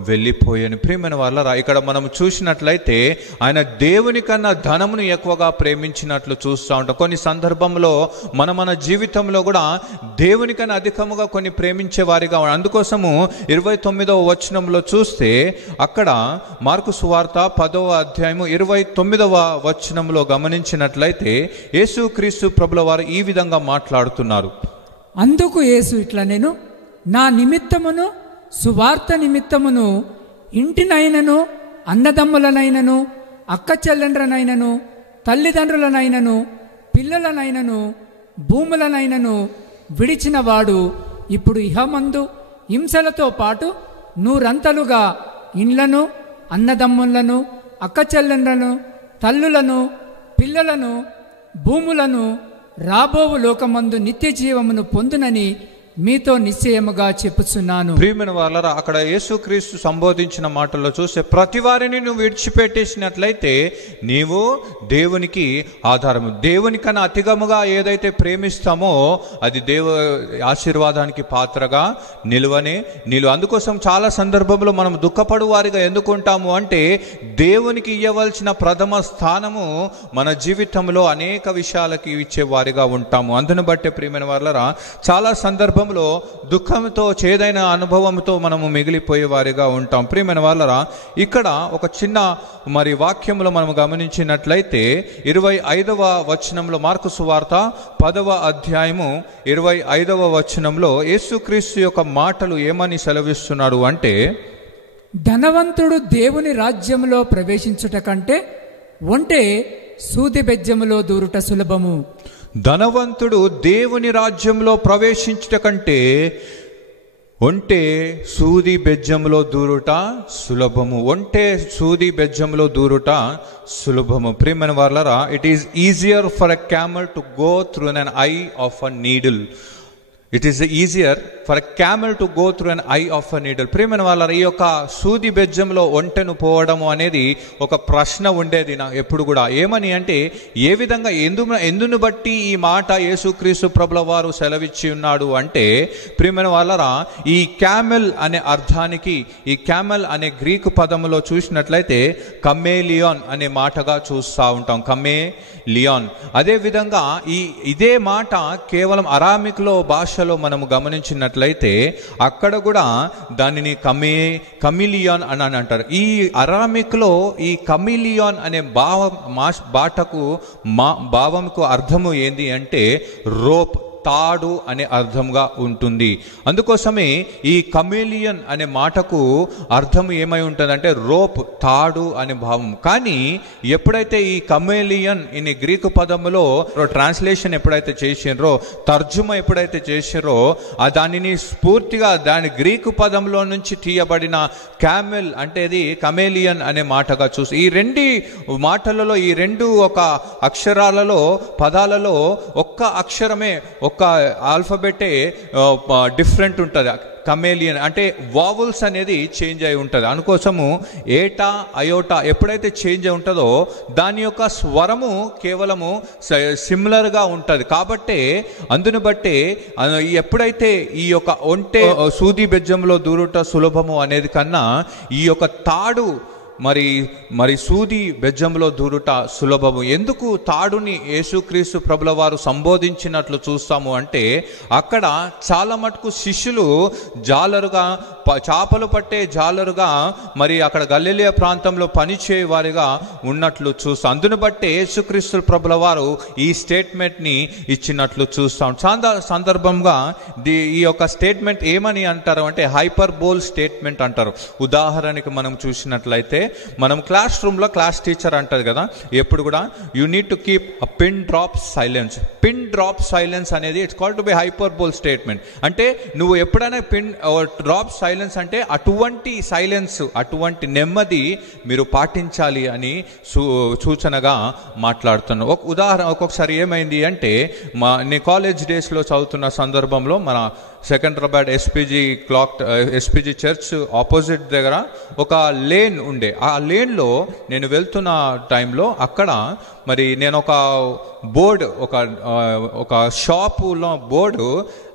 వెళ్ళిపోయాను. ప్రియమైన వాళ్ళరా, ఇక్కడ మనం చూసినట్లయితే ఆయన దేవుని కన్నా ధనమును ఎక్కువగా ప్రేమించినట్లు చూస్తూ ఉంటాం. కొన్ని సందర్భంలో మన జీవితంలో కూడా దేవుని కన్నా అధికముగా కొన్ని ప్రేమించే వారిగా. అందుకోసము 29వ వచనంలో చూస్తే, అక్కడ మార్కు సువార్త 10వ అధ్యాయము 29వ వచనంలో గమనించినట్లయితే యేసుక్రీస్తు ప్రభుల వారు ఈ విధంగా మాట్లాడుతున్నారు. అందుకు యేసు ఇట్లా, నేను నా నిమిత్తమును సువార్త నిమిత్తమును ఇంటినైనను, అన్నదమ్ములనైనను, అక్క చెల్లెండ్రనైనను, తల్లిదండ్రులనైనను, పిల్లలనైనను, భూములనైనను విడిచిన వాడు ఇప్పుడు ఇహమందు హింసలతో పాటు నూరంతలుగా ఇండ్లను, అన్నదమ్ములను, అక్క చెల్లెండ్రను, తల్లులను, పిల్లలను, భూములను రాబోవు లోకమందు నిత్య జీవమును పొందునని మీతో నిశ్చయముగా చెప్పుచున్నాను. ప్రియమైన వాళ్ళరా, అక్కడ యేసుక్రీస్తు సంబోధించిన మాటల్లో చూస్తే, ప్రతి వారిని నువ్వు విడిచిపెట్టేసినట్లయితే నీవు దేవునికి ఆధారము. దేవుని కన్నా అతిగముగా ఏదైతే ప్రేమిస్తామో అది ఆశీర్వాదానికి పాత్రగా నిలువ. అందుకోసం చాలా సందర్భంలో మనం దుఃఖపడు వారిగా ఎందుకుంటాము అంటే, దేవునికి ఇవ్వవలసిన ప్రథమ స్థానము మన జీవితంలో అనేక విషయాలకి ఇచ్చే వారిగా ఉంటాము. అందును బట్టే ప్రియమైన వాళ్ళరా, చాలా సందర్భం దుఃఖంతో, చేదైన అనుభవంతో మనము మిగిలిపోయే వారిగా ఉంటాం. ప్రియమైన వాళ్ళరా, ఇక్కడ ఒక చిన్న వాక్యంలో మనం గమనించినట్లయితే 25వ వచనంలో, మార్కు సువార్త 10వ అధ్యాయము 25వ వచనంలో యేసుక్రీస్తు యొక్క మాటలు ఏమని సెలవిస్తున్నాడు అంటే, ధనవంతుడు దేవుని రాజ్యంలో ప్రవేశించుట కంటే ఒంటే సూది బెజ్జములో దూరుట సులభము. ధనవంతుడు దేవుని రాజ్యంలో ప్రవేశించుట కంటే ఒంటే సూది బెజ్జంలో దూరుట సులభము. ఒంటే సూది బెజ్జంలో దూరుట సులభము. ప్రియమైన వాళ్ళరా, it is easier for a camel to go through an I of a needle. It is easier for a camel to go through an I of a needle. ప్రియమైన వాళ్ళ ఈ యొక్క సూది బెజ్జంలో ఒంటెను పోవడము అనేది ఒక ప్రశ్న ఉండేది నా ఎప్పుడు కూడా. ఏమని అంటే, ఏ విధంగా ఎందును బట్టి ఈ మాట యేసుక్రీస్తు ప్రభుల వారు సెలవిచ్చి ఉన్నాడు అంటే, ప్రియమైన వాళ్ళరా, ఈ క్యామెల్ అనే అర్థానికి, ఈ క్యామెల్ అనే గ్రీకు పదములో చూసినట్లయితే కమేలియాన్ అనే మాటగా చూస్తూ ఉంటాం. కమేలియాన్. అదేవిధంగా ఇదే మాట కేవలం అరామిక్లో భాషలో మనము గమనించినట్లయితే అక్కడ కూడా దానిని కమిలియాన్ అని అంటారు. ఈ అరామిక్లో ఈ కమిలియాన్ అనే భావంకు అర్థము ఏంది అంటే రోప్, తాడు అనే అర్థంగా ఉంటుంది. అందుకోసమే ఈ కమేలియన్ అనే మాటకు అర్థం ఏమై ఉంటుందంటే రోప్, తాడు అనే భావం. కానీ ఎప్పుడైతే ఈ కమేలియన్ ఇని గ్రీకు పదములో ట్రాన్స్లేషన్ ఎప్పుడైతే చేసినరో, తర్జుమా ఎప్పుడైతే చేసినరో, దానిని స్ఫూర్తిగా దాని గ్రీకు పదంలో నుంచి తీయబడిన క్యామెల్ అంటే ఇది కమేలియన్ అనే మాటగా చూసి, ఈ రెండు మాటలలో, ఈ రెండు ఒక అక్షరాలలో, పదాలలో ఒక్క అక్షరమే, ఒక ఆల్ఫబెటే డిఫరెంట్ ఉంటుంది. కమేలియన్ అంటే వావల్స్ అనేది చేంజ్ అయి ఉంటుంది. అందుకోసము ఏటా, అయోటా ఎప్పుడైతే చేంజ్ అయి ఉంటుందో దాని యొక్క స్వరము కేవలము సిమిలర్గా ఉంటుంది. కాబట్టి అందును బట్టే ఎప్పుడైతే ఈ యొక్క ఒంటె సూది బెజ్జంలో దూరుట సులభము అనేది కన్నా ఈ యొక్క తాడు మరి సూది బెజ్జంలో దూరుట సులభము. ఎందుకు తాడుని యేసుక్రీస్తు ప్రభుల వారు సంబోధించినట్లు చూస్తాము అంటే, అక్కడ చాలా మటుకు శిష్యులు జాలరుగా, చేపలు పట్టే జాలరుగా మరి అక్కడ గలిలయ ప్రాంతంలో పనిచేయ వారిగా ఉన్నట్లు చూస్తాం. అందును బట్టే యేసుక్రీస్తు ప్రభుల వారు ఈ స్టేట్మెంట్ని ఇచ్చినట్లు చూస్తాం. సందర్భంగా ఈ యొక్క స్టేట్మెంట్ ఏమని అంటారు అంటే హైపర్ బోల్ స్టేట్మెంట్ అంటారు. ఉదాహరణకి మనం చూసినట్లయితే, మనం క్లాస్ రూమ్లో క్లాస్ టీచర్ అంటారు కదా, ఎప్పుడు కూడా you need to keep a pin drop silence. Pin drop silence అనేది it's called to be hyperbole statement. అంటే నువ్వు ఎప్పుడైనా పిన్ డ్రాప్ సైలెన్స్ అంటే అటువంటి సైలెన్స్, అటువంటి నెమ్మది మీరు పాటించాలి అని సూచనగా మాట్లాడుతున్నాను. ఒక ఉదాహరణ, ఒక్కొక్కసారి ఏమైంది అంటే, నేను కాలేజ్ డేస్లో చదువుతున్న సందర్భంలో మన సెకండ్రాబాద్ ఎస్పీజీ చర్చ్ ఆపోజిట్ దగ్గర ఒక లేన్ ఉండే. ఆ లేన్లో నేను వెళ్తున్న టైంలో అక్కడ మరి నేను ఒక బోర్డు, ఒక షాపులో బోర్డు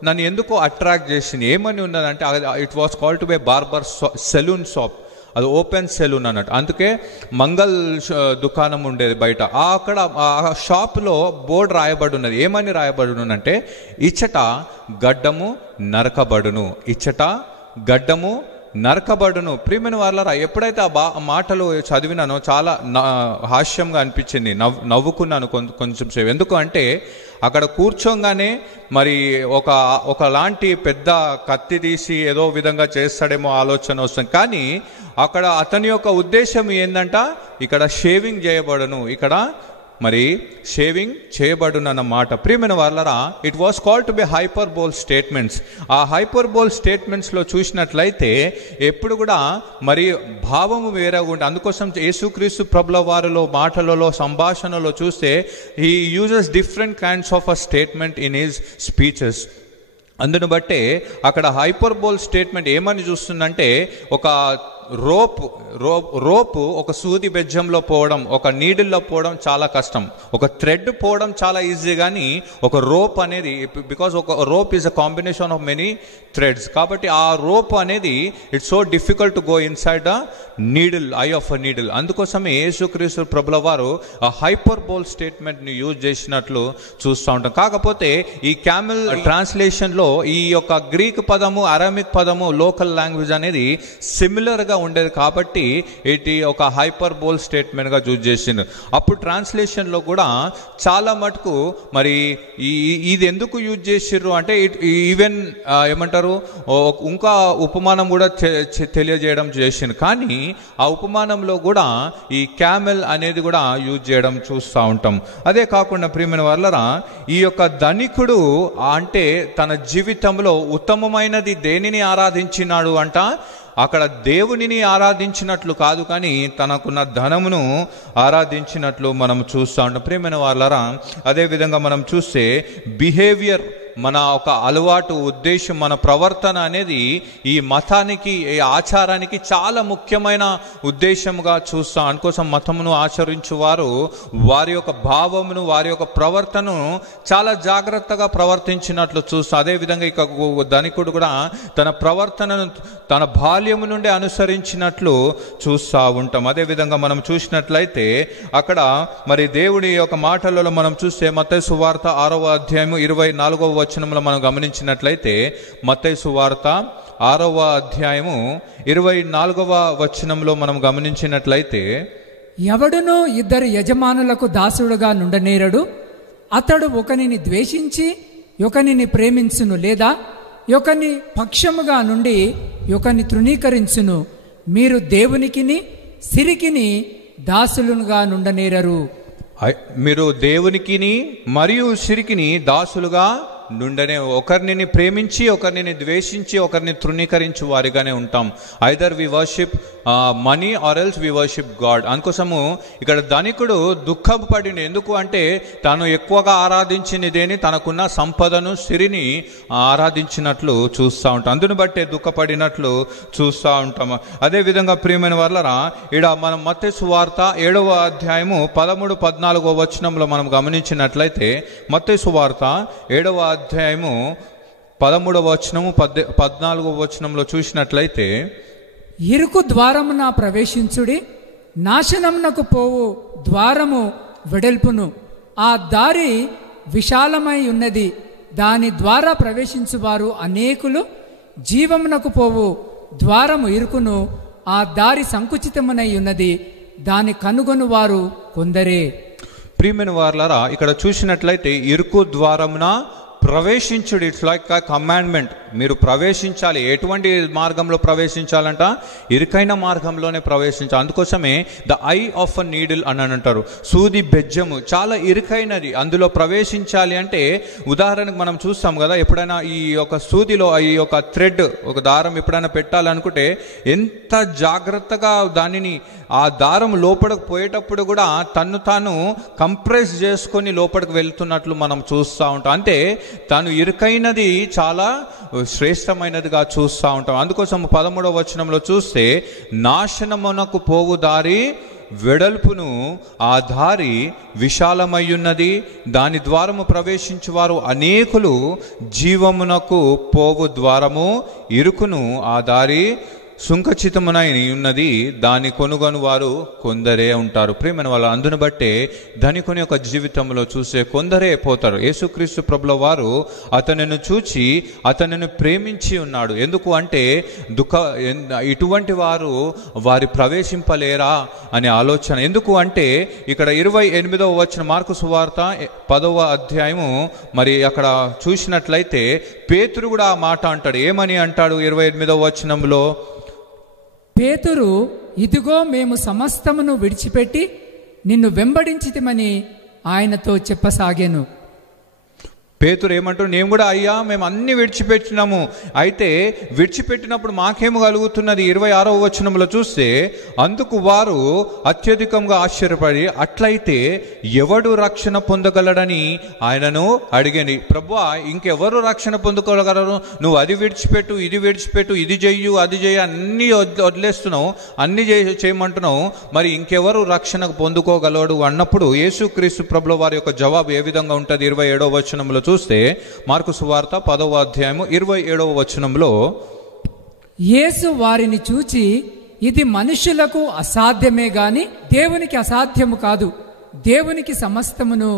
నన్ను ఎందుకో అట్రాక్ట్ చేసింది. ఏమని ఉన్నదంటే, it was called to be barber saloon shop. అది ఓపెన్ సెలూన్ అన్నట్టు. అందుకే మంగళ్ దుకాణం ఉండేది బయట. అక్కడ ఆ షాప్లో బోర్డు రాయబడి ఉన్నది. ఏమని రాయబడి ఉన్నదంటే, ఇచ్చట గడ్డము నరకబడును, ఇచ్చట గడ్డము నరకబడును. ప్రియమైన వాళ్ళరా, ఎప్పుడైతే ఆ మాటలు చదివినానో చాలా హాస్యంగా అనిపించింది. నవ్వుకున్నాను కొంచెం సేపు. ఎందుకు అంటే అక్కడ కూర్చోగానే మరి ఒకలాంటి పెద్ద కత్తి తీసి ఏదో విధంగా చేస్తాడేమో ఆలోచన వస్తుంది. కానీ అక్కడ అతని యొక్క ఉద్దేశం ఏందంట, ఇక్కడ షేవింగ్ చేయబడును, ఇక్కడ మరి షేవింగ్ చేయబడునన్నమాట. ప్రియమైన వాళ్ళరా, it was called to be hyperbole statements. ఆ హైపర్ బోల్ స్టేట్మెంట్స్లో చూసినట్లయితే ఎప్పుడు కూడా మరి భావము వేరేగా ఉంటుంది. అందుకోసం యేసుక్రీస్తు ప్రభుల వారిలో మాటలలో, సంభాషణలో చూస్తే he uses different kinds of a statement in his speeches. అందును బట్టే అక్కడ హైపర్ బోల్ స్టేట్మెంట్ ఏమని చూస్తుందంటే, ఒక రోపు ఒక సూది బెజ్జంలో పోవడం, ఒక నీడిల్లో పోవడం చాలా కష్టం. ఒక థ్రెడ్ పోవడం చాలా ఈజీ. కానీ ఒక రోప్ అనేది, బికాజ్ ఒక rope is a combination of many threads, కాబట్టి ఆ రోప్ అనేది it's so difficult to go inside the needle, I of a needle. అందుకోసమే యేసుక్రీస్తు ప్రభుల వారు ఆ హైపర్ బోల్ స్టేట్మెంట్ని యూజ్ చేసినట్లు చూస్తూ ఉంటాం. కాకపోతే ఈ క్యామెల్ ట్రాన్స్లేషన్లో ఈ యొక్క గ్రీక్ పదము, అరామిక్ పదము, లోకల్ లాంగ్వేజ్ అనేది సిమిలర్గా ఉండేది. కాబట్టి ఇది ఒక హైపర్ బోల్ స్టేట్మెంట్గా యూజ్ చేసింది. అప్పుడు ట్రాన్స్లేషన్లో కూడా చాలా మటుకు మరి ఇది ఎందుకు యూజ్ చేసిర్రు అంటే, ఈవెన్ ఏమంటారు, ఇంకా ఉపమానం కూడా తెలియజేయడం చేసింది. కానీ ఆ ఉపమానంలో కూడా ఈ క్యామెల్ అనేది కూడా యూజ్ చేయడం చూస్తూ ఉంటాం. అదే కాకుండా ప్రియమైన వాళ్ళరా, ఈ యొక్క ధనికుడు అంటే తన జీవితంలో ఉత్తమమైనది దేనిని ఆరాధించినాడు అంట, అక్కడ దేవునిని ఆరాధించినట్లు కాదు, కానీ తనకున్న ధనమును ఆరాధించినట్లు మనం చూస్తూ ఉంటాం. ప్రియమైన వాళ్ళరా, అదేవిధంగా మనం చూస్తే బిహేవియర్ మన ఒక అలవాటు, ఉద్దేశం, మన ప్రవర్తన అనేది ఈ మతానికి, ఈ ఆచారానికి చాలా ముఖ్యమైన ఉద్దేశంగా చూస్తాం. అందుకోసం మతమును ఆచరించువారు వారి యొక్క భావమును, వారి యొక్క ప్రవర్తనను చాలా జాగ్రత్తగా ప్రవర్తించినట్లు చూస్తాం. అదేవిధంగా ఇక ధనికుడు కూడా తన ప్రవర్తనను తన బాల్యము నుండి అనుసరించినట్లు చూస్తూ ఉంటాం. అదేవిధంగా మనం చూసినట్లయితే అక్కడ మరి దేవుడి యొక్క మాటలలో మనం చూస్తే మత్తయి సువార్త 6వ అధ్యాయము 24వ వచనంలో మనం గమనించినట్లయితే, మత్తయి సువార్త 6వ అధ్యాయము 24వ వచనంలో మనం గమనించినట్లయితే, ఎవడునూ ఇద్దరు యజమానులకు దాసుడుగా నుండనేరడు, అతడు ఒకనిని ద్వేషించి ఒకనిని ప్రేమించును, లేదా ఒకని పక్షముగా నుండి ఒకని తృణీకరించును. మీరు దేవునికిని సిరికిని దాసులుగా నుండనేరరు. మీరు దేవునికిని మరియు సిరికిని దాసులుగా నుండనే, ఒకరిని ప్రేమించి ఒకరిని ద్వేషించి ఒకరిని తృణీకరించు వారిగానే ఉంటాం. Either we worship money or else we worship God. అందుకోసము ఇక్కడ ధనికుడు దుఃఖపడింది. ఎందుకు అంటే తాను ఎక్కువగా ఆరాధించినదేని తనకున్న సంపదను, సిరిని ఆరాధించినట్లు చూస్తూ ఉంటాం. అందుని బట్టే దుఃఖపడినట్లు చూస్తూ ఉంటాం. అదేవిధంగా ప్రియమైన వాళ్ళరా, ఇక్కడ మనం మత్తయి సువార్త 7వ అధ్యాయము 13-14 వచనంలో మనం గమనించినట్లయితే, మత్తయి సువార్త 7వ అధ్యాయము 13వ వచనము 14వ వచనంలో చూసినట్లయితే, ఇరుకు ద్వారమున ప్రవేశించుడి, నాశనమునకు పోవు ద్వారము వెడల్పును, ఆ దారి విశాలమై ఉన్నది, దాని ద్వారా ప్రవేశించువారు అనేకులు. జీవమునకు పోవు ద్వారము ఇరుకును, ఆ దారి సంకుచితమునై ఉన్నది, దాని కనుగొను వారు కొందరే. ప్రియమైన వారలారా, ఇక్కడ చూసినట్లయితే ఇరుకు ద్వారమున ప్రవేశించుడు, ఇట్స్ లైక్ అ కమాండ్మెంట్. మీరు ప్రవేశించాలి. ఎటువంటి మార్గంలో ప్రవేశించాలంట? ఇరుకైన మార్గంలోనే ప్రవేశించాలి. అందుకోసమే the eye of a needle అని అంటారు. సూది బెజ్జము చాలా ఇరుకైనది, అందులో ప్రవేశించాలి అంటే, ఉదాహరణకు మనం చూస్తాం కదా, ఎప్పుడైనా ఈ యొక్క సూదిలో ఈ యొక్క థ్రెడ్, ఒక దారం ఎప్పుడైనా పెట్టాలనుకుంటే ఎంత జాగ్రత్తగా దానిని, ఆ దారం లోపలికి పోయేటప్పుడు కూడా తను తాను కంప్రెస్ చేసుకొని లోపలికి వెళ్తున్నట్లు మనం చూస్తూ ఉంటాం. అంటే తాను ఇరుకైనది చాలా శ్రేష్టమైనదిగా చూస్తూ ఉంటాం. అందుకోసం 13వ వచనంలో చూస్తే, నాశనమునకు పోవు దారి వెడల్పును, ఆ దారి విశాలమయ్యున్నది, దాని ద్వారము ప్రవేశించువారు అనేకులు. జీవమునకు పోవు ద్వారము ఇరుకును, ఆ దారి సుంకచితమునై ఉన్నది, దాని కొనుగొను వారు కొందరే ఉంటారు. ప్రియమైన వాళ్ళ, అందును బట్టే ధనికుని యొక్క జీవితంలో చూసే కొందరే పోతారు. యేసుక్రీస్తు ప్రభుల వారు అతనిని చూచి అతనిని ప్రేమించి ఉన్నాడు. ఎందుకు అంటే ఇటువంటి వారు వారి ప్రవేశింపలేరా అనే ఆలోచన. ఎందుకు అంటే ఇక్కడ 28వ వచనం, మార్కు సువార్త 10వ అధ్యాయము, మరి అక్కడ చూసినట్లయితే పేతురు కూడా ఆ మాట అంటాడు. ఏమని అంటాడు 28వ వచనంలో? పేతురు, ఇదిగో మేము సమస్తమును విడిచిపెట్టి నిన్ను వెంబడించితిమని ఆయనతో చెప్పసాగాను. పేతురు ఏమంటాడు? నేను కూడా అయ్యా, మేము అన్ని విడిచిపెట్టినాము. అయితే విడిచిపెట్టినప్పుడు మాకేమో కలుగుతున్నది? 26వ వచనంలో చూస్తే, అందుకు వారు అత్యధికంగా ఆశ్చర్యపడి, అట్లయితే ఎవడు రక్షణ పొందగలడని ఆయనను అడిగని. ప్రభువా, ఇంకెవరు రక్షణ పొందుకోగలరు? నువ్వు అది విడిచిపెట్టు, ఇది విడిచిపెట్టు, ఇది చెయ్యు, అది చెయ్యి, అన్నీ వదిలేస్తున్నావు, అన్నీ చేయమంటున్నావు, మరి ఇంకెవరు రక్షణ పొందుకోగలడు అన్నప్పుడు యేసుక్రీస్తు ప్రభుల వారి యొక్క జవాబు ఏ విధంగా ఉంటుంది? 27వ వచనంలో చూస్తే, మార్కు సువార్త 10వ అధ్యాయము 27వ వచనంలో, యేసు వారిని చూచి, ఇది మనుషులకు అసాధ్యమే గాని దేవునికి అసాధ్యము కాదు, దేవునికి సమస్తమును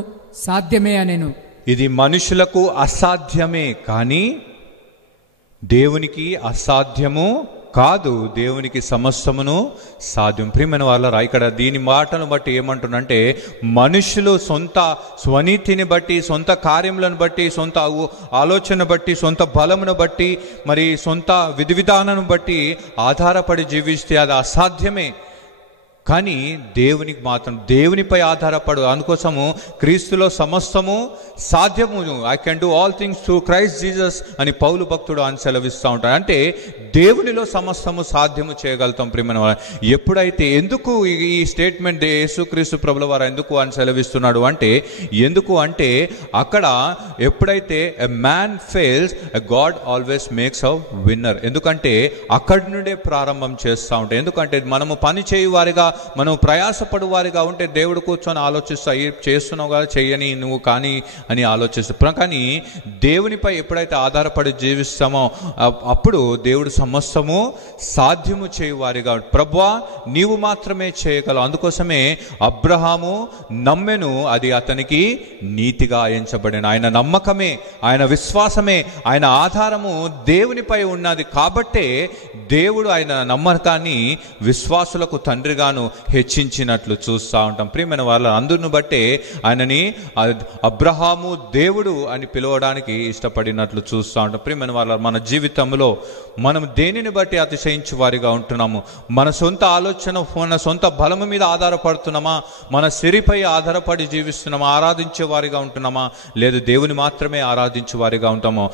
సాధ్యమే అనెను. ఇది మనుషులకు అసాధ్యమే కానీ దేవునికి అసాధ్యము కాదు, దేవునికి సమస్తమును సాధ్యం. ప్రియమైన వాళ్ళరా, ఇక్కడ దీని మాటను బట్టి ఏమంటున్నంటే, మనుషులు సొంత స్వనీతిని బట్టి, సొంత కార్యములను బట్టి, సొంత ఆలోచన బట్టి, సొంత బలమును బట్టి, మరి సొంత విధి విధానం బట్టి ఆధారపడి జీవిస్తే అది అసాధ్యమే. కానీ దేవునికి మాత్రం దేవునిపై ఆధారపడు. అందుకోసము క్రీస్తులో సమస్తము సాధ్యము. I can do all things through Christ Jesus అని పౌలు భక్తుడు అని సెలవిస్తూ ఉంటాడు. అంటే దేవునిలో సమస్తము సాధ్యము చేయగలుగుతాం ప్రియమైన వారు. ఎప్పుడైతే ఎందుకు ఈ స్టేట్మెంట్ యేసుక్రీస్తు ప్రభుల వారు ఎందుకు అని సెలవిస్తున్నాడు అంటే, ఎందుకు అంటే అక్కడ ఎప్పుడైతే a man fails a God always makes a winner. ఎందుకంటే అక్కడి నుండే ప్రారంభం చేస్తూ ఉంటాయి. ఎందుకంటే మనము పని చేయువారిగా, మనం ప్రయాసపడు వారిగా ఉంటే దేవుడు కూర్చొని ఆలోచిస్తా, చేస్తున్నావు కదా చెయ్యని నువ్వు కానీ అని ఆలోచిస్తా. కానీ దేవునిపై ఎప్పుడైతే ఆధారపడి జీవిస్తామో అప్పుడు దేవుడు సమస్తము సాధ్యము చేయువారిగా, ప్రభువా నీవు మాత్రమే చేయగలవు. అందుకోసమే అబ్రహాము నమ్మెను, అది అతనికి నీతిగా ఎంచబడిన. ఆయన నమ్మకమే, ఆయన విశ్వాసమే, ఆయన ఆధారము దేవునిపై ఉన్నది. కాబట్టే దేవుడు ఆయన నమ్మకాన్ని విశ్వాసులకు తండ్రిగాను హెచ్చించినట్లు చూస్తూ ఉంటాం. ప్రియమైన వాళ్ళ అందరిని బట్టే ఆయనని అబ్రహాము దేవుడు అని పిలవడానికి ఇష్టపడినట్లు చూస్తూ ఉంటాం. ప్రియమైన వాళ్ళ మన జీవితంలో మనం దేనిని బట్టి అతిశయించు వారిగా ఉంటున్నాము? మన సొంత ఆలోచన, మన సొంత బలము మీద ఆధారపడుతున్నామా? మన సిరిపై ఆధారపడి జీవిస్తున్నామా? ఆరాధించే వారిగా ఉంటున్నామా? లేదు దేవుని మాత్రమే ఆరాధించే వారిగా ఉంటామో?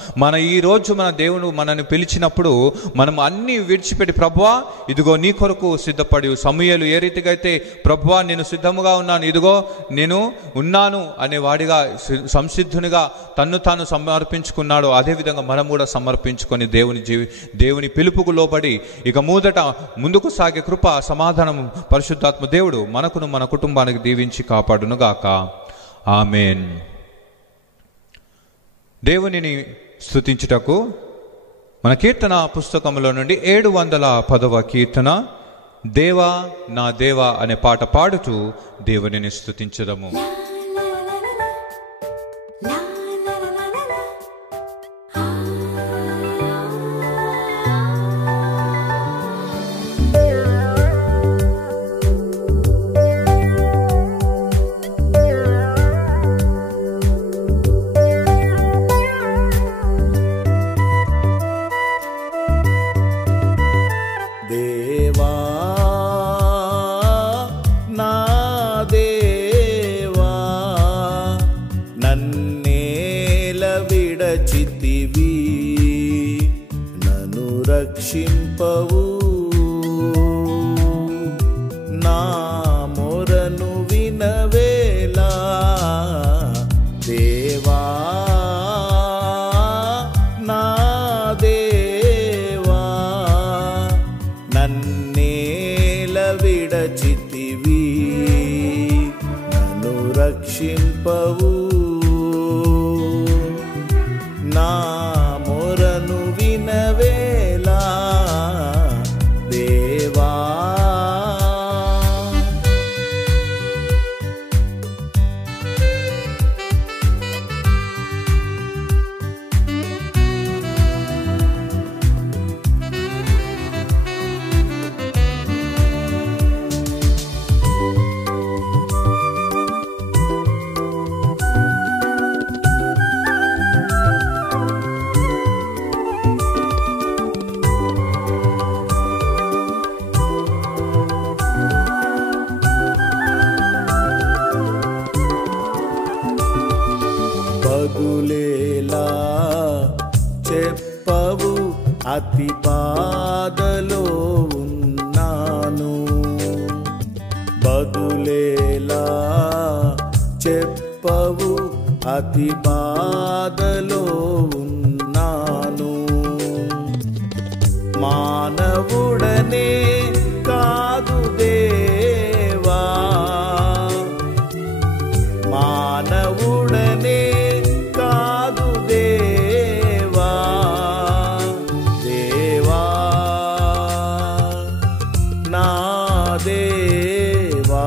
ఈ రోజు మన దేవుడు మనల్ని పిలిచినప్పుడు మనం అన్ని విడిచిపెట్టి, ప్రభువా ఇదిగో నీ కొరకు సిద్ధపడి, సమూయేలు ఏ రీతిగా అయితే ప్రభువా నేను సిద్ధముగా ఉన్నాను, ఇదిగో నేను ఉన్నాను అనే వాడిగా సంసిద్ధునిగా తన్ను తాను సమర్పించుకున్నాడు, అదేవిధంగా మనం కూడా సమర్పించుకొని దేవుని పిలుపుకు లోబడి ఇక మూదట ముందుకు సాగే కృప, సమాధానం పరిశుద్ధాత్మ దేవుడు మనకును మన కుటుంబానికి దీవించి కాపాడును గాక. ఆమేన్. దేవునిని స్తుతించుటకు మన కీర్తన పుస్తకంలో నుండి 710వ కీర్తన, దేవా నా దేవా అనే పాట పాడుతూ దేవునిని స్తుతించుదము. రక్షింపవు నా మొరను వినవేలా, దేవా నా దేవా నన్నేల విడచితివి, నన్ను రక్షింపవు నా మొరను వినవేలా, దేవా. బదులేలా చెప్పవు, అతి బాధలో ఉన్నాను, బదులేలా చెప్పవు, అతి బాధలో ఉన్నాను, మానవుడనే కాదు దేవా, మానవుడనే కాదు దేవా, దేవా నా దేవా,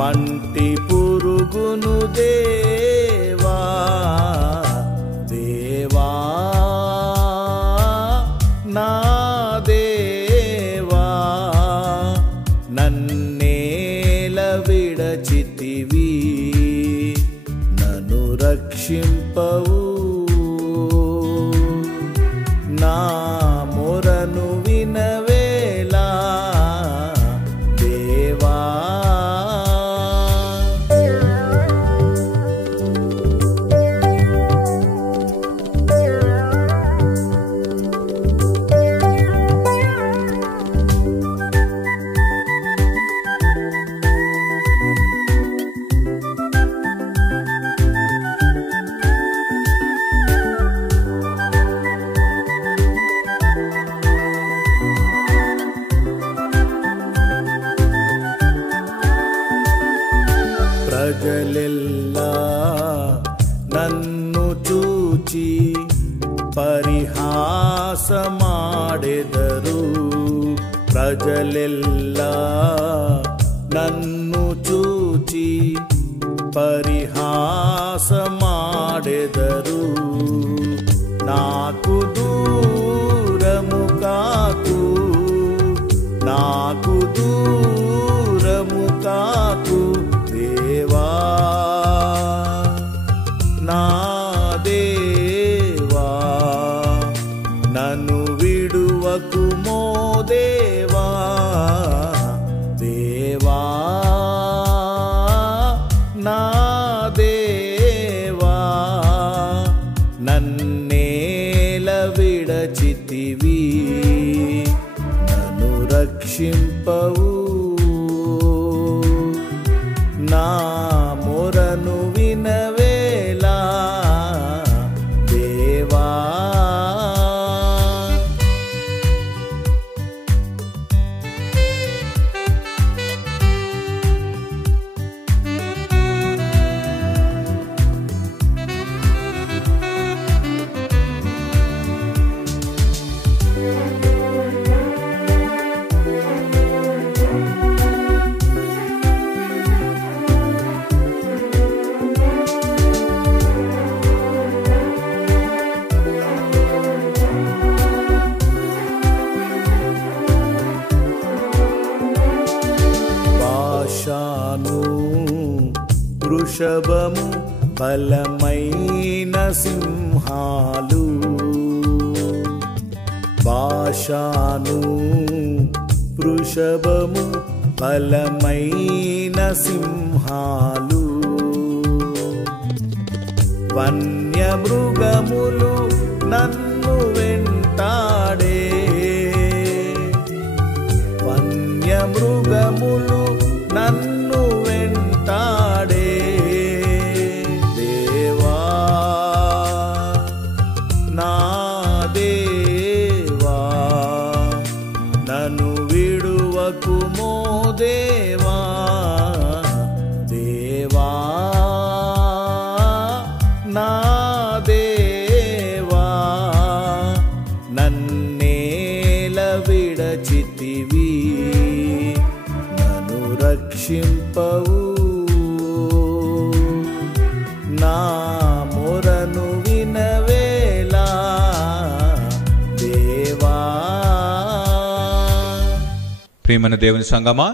మంటి పురుగును దేవా, దేవా నా దేవా నన్నేల విడచితివి, నన్ను రక్షింపవు నా మొరను వినవేలా, దేవా. చూచి పరిహాసమాడెదరు. ప్రజలెల్లా నన్ను చూచి పరిహాసమాడెదరు. నాకు దూరము కాకు, నాకు దూరము కాకు దేవా, నా దేవా. నన్ను విడువకుమో దేవా, దేవా నా దేవా. నన్నేల విడచితివి, నన్ను రక్షింపవు. నా మొరను వినవేలా దేవా. బాషాను వృషభము బలమైన సింహాలు. బాషాను వృషభము బలమైన సింహాలు. వన్యమృగములు నన్ను వెంటాడే, వన్యమృగములు నన్ను వెంటాడే దేవా, నా దేవా. నన్ను విడువకుమో దేవా, దేవా నా దేవా. నన్నేల విడచితివి, నన్ను రక్షింపవు. నా మొరను వినవేలా దేవా. ప్రియమైన దేవుని సంగమా,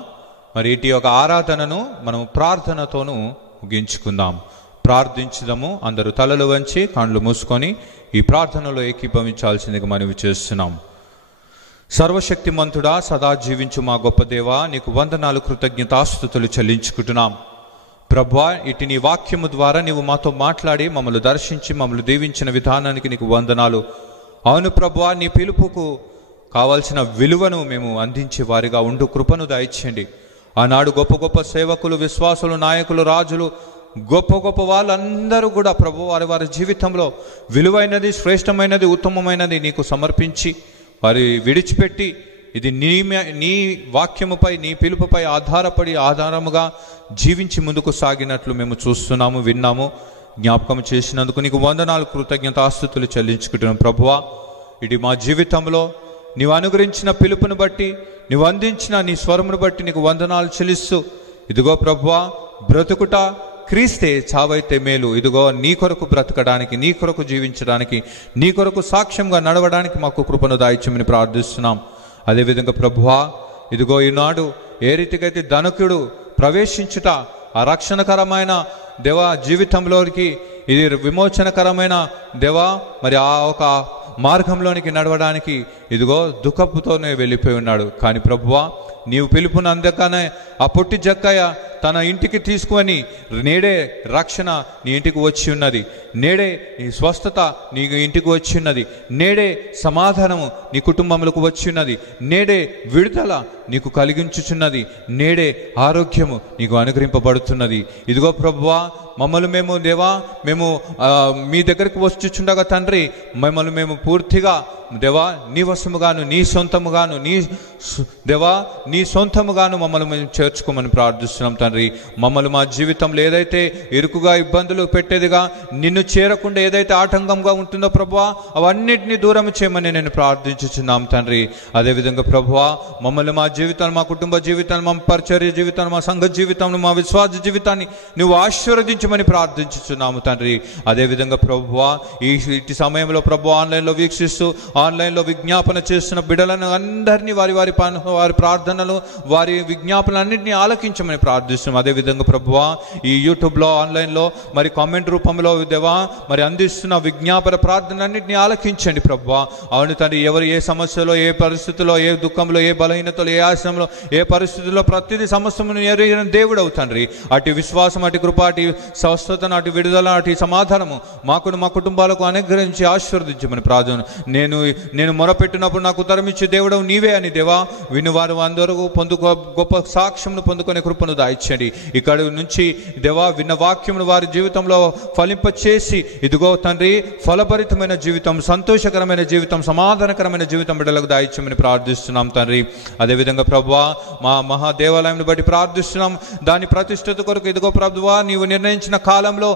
మరి ఇటు యొక్క ఆరాధనను మనం ప్రార్థనతోనూ ముగించుకుందాం. ప్రార్థించుదాము. అందరూ తలలు వంచి కళ్ళు మూసుకొని ఈ ప్రార్థనలో ఏకీభవించాల్సిందిగా మనవి చేస్తున్నాం. సర్వశక్తిమంతుడా, సదా జీవించు మా గొప్ప దేవా, నీకు వందనాలు, కృతజ్ఞతాస్తుతులు చెల్లించుకుంటున్నాం. ప్రభువా, ఇటు నీ వాక్యము ద్వారా నీవు మాతో మాట్లాడి మమ్మల్ని దర్శించి మమ్మల్ని దీవించిన విధానానికి నీకు వందనాలు. అవును ప్రభువా, నీ పిలుపుకు కావాల్సిన విలువను మేము అందించే వారిగా ఉండు కృపను దయచేయండి. ఆనాడు గొప్ప గొప్ప సేవకులు, విశ్వాసులు, నాయకులు, రాజులు, గొప్ప గొప్ప వాళ్ళందరూ కూడా ప్రభు వారి వారి జీవితంలో విలువైనది, శ్రేష్టమైనది, ఉత్తమమైనది నీకు సమర్పించి వారి విడిచిపెట్టి ఇది నీ వాక్యముపై, నీ పిలుపుపై ఆధారపడి ఆధారముగా జీవించి ముందుకు సాగినట్లు మేము చూస్తున్నాము, విన్నాము. జ్ఞాపకం చేసినందుకు నీకు వందనాలు, కృతజ్ఞతాస్తుతులు చెల్లించుకుంటున్నాం. ప్రభువా, ఇది మా జీవితంలో నీవు అనుగ్రహించిన పిలుపును బట్టి, నీవు అందించిన నీ స్వరమును బట్టి నీకు వందనాలు చెల్లిస్తూ, ఇదిగో ప్రభువా, బ్రతుకుట క్రీస్తే, చావైతే మేలు. ఇదిగో నీ కొరకు బ్రతకడానికి, నీ కొరకు జీవించడానికి, నీ కొరకు సాక్ష్యంగా నడవడానికి మాకు కృపను దాయిచ్చమని ప్రార్థిస్తున్నాం. అదేవిధంగా ప్రభువా, ఇదిగో ఈనాడు ఏ రీతికైతే ధనకుడు ప్రవేశించుట ఆ రక్షణకరమైన దేవా జీవితంలోకి, ఇది విమోచనకరమైన దేవా మరి ఆ ఒక మార్గంలోనికి నడవడానికి ఇదిగో దుఃఖపుతోనే వెళ్ళిపోయి ఉన్నాడు. కానీ ప్రభువా, నీవు పిలుపుని అందగానే ఆ పొట్టి జక్కయ్య తన ఇంటికి తీసుకొని నేడే రక్షణ నీ ఇంటికి వచ్చి ఉన్నది, నేడే నీ స్వస్థత నీ ఇంటికి వచ్చి ఉన్నది, నేడే సమాధానము నీ కుటుంబములకు వచ్చి ఉన్నది, నేడే విడుదల నీకు కలిగించుచున్నది. నేడే ఆరోగ్యము నీకు అనుగ్రహింపబడుతున్నది. ఇదిగో ప్రభువా, మమ్మల్ని మేము దేవా మేము మీ దగ్గరికి వచ్చుచుండగా తండ్రి, మమ్మల్ని మేము పూర్తిగా దేవా నీ వశముగాను, నీ సొంతముగాను, దేవా నీ సొంతముగాను మమ్మల్ని మేము చేర్చుకోమని ప్రార్థిస్తున్నాం తండ్రి. మమ్మల్ని మా జీవితంలో ఏదైతే ఇరుకుగా ఇబ్బందులు పెట్టేదిగా, నిన్ను చేరకుండా ఏదైతే ఆటంకంగా ఉంటుందో ప్రభువా, అవన్నిటినీ దూరం చేయమని నేను ప్రార్థించుచున్నాం తండ్రి. అదేవిధంగా ప్రభువా, మమ్మల్ని మా జీవితాలు, మా కుటుంబ జీవితాలు, మా పరిచర్య జీవితాలు, మా సంఘ జీవితాన్ని, మా విశ్వాస జీవితాన్ని నువ్వు ఆశీర్వదించమని ప్రార్థించుచున్నాము తండ్రి. అదేవిధంగా ప్రభువా, ఇటు సమయంలో ప్రభువా ఆన్లైన్లో వీక్షిస్తూ ఆన్లైన్లో విజ్ఞాపన చేస్తున్న బిడ్డలను అందరినీ వారి ప్రార్థనలు, వారి విజ్ఞాపనలన్నింటినీ ఆలకించమని ప్రార్థిస్తున్నాం. అదేవిధంగా ప్రభువా, ఈ యూట్యూబ్లో ఆన్లైన్లో మరి కామెంట్ రూపంలో దేవా మరి అందిస్తున్న విజ్ఞాపన ప్రార్థనలన్నింటినీ ఆలకించండి ప్రభువా. అవును తండ్రి, ఎవరు ఏ సమస్యలో, ఏ పరిస్థితుల్లో, ఏ దుఃఖంలో, ఏ బలహీనతలో, ఏ ఆశ్రమంలో, ఏ పరిస్థితుల్లో ప్రతిదీ సమస్తమును ఎరిగిన దేవుడు అవుతండ్రి. అటు విశ్వాసం, అటు కృప, అటు స్వస్థతను, అటు విడుదల, అటు సమాధానము మాకును మా కుటుంబాలకు అనుగ్రహించి ఆశీర్వదించమని ప్రార్థన. నేను మొరపెట్టినప్పుడు నాకు ఉత్తరమిచ్చే దేవుడవు నీవే అని దేవా వినువారు అందరూ గొప్ప సాక్ష్యమును పొందుకునే కృపను దాయిచ్చండి. ఇక్కడ నుంచి దేవా విన్న వాక్యమును వారి జీవితంలో ఫలింపచేసి ఇదిగో తండ్రి ఫలభరితమైన జీవితం, సంతోషకరమైన జీవితం, సమాధానకరమైన జీవితం బిడ్డలకు దాయిచ్చమని ప్రార్థిస్తున్నాం తండ్రి. అదేవిధంగా ప్రభువా, మా మహాదేవాలయం బట్టి ప్రార్థిస్తున్నాం. దాని ప్రతిష్టత కొరకు ఇదిగో ప్రభువా నీవు నిర్ణయించిన కాలంలో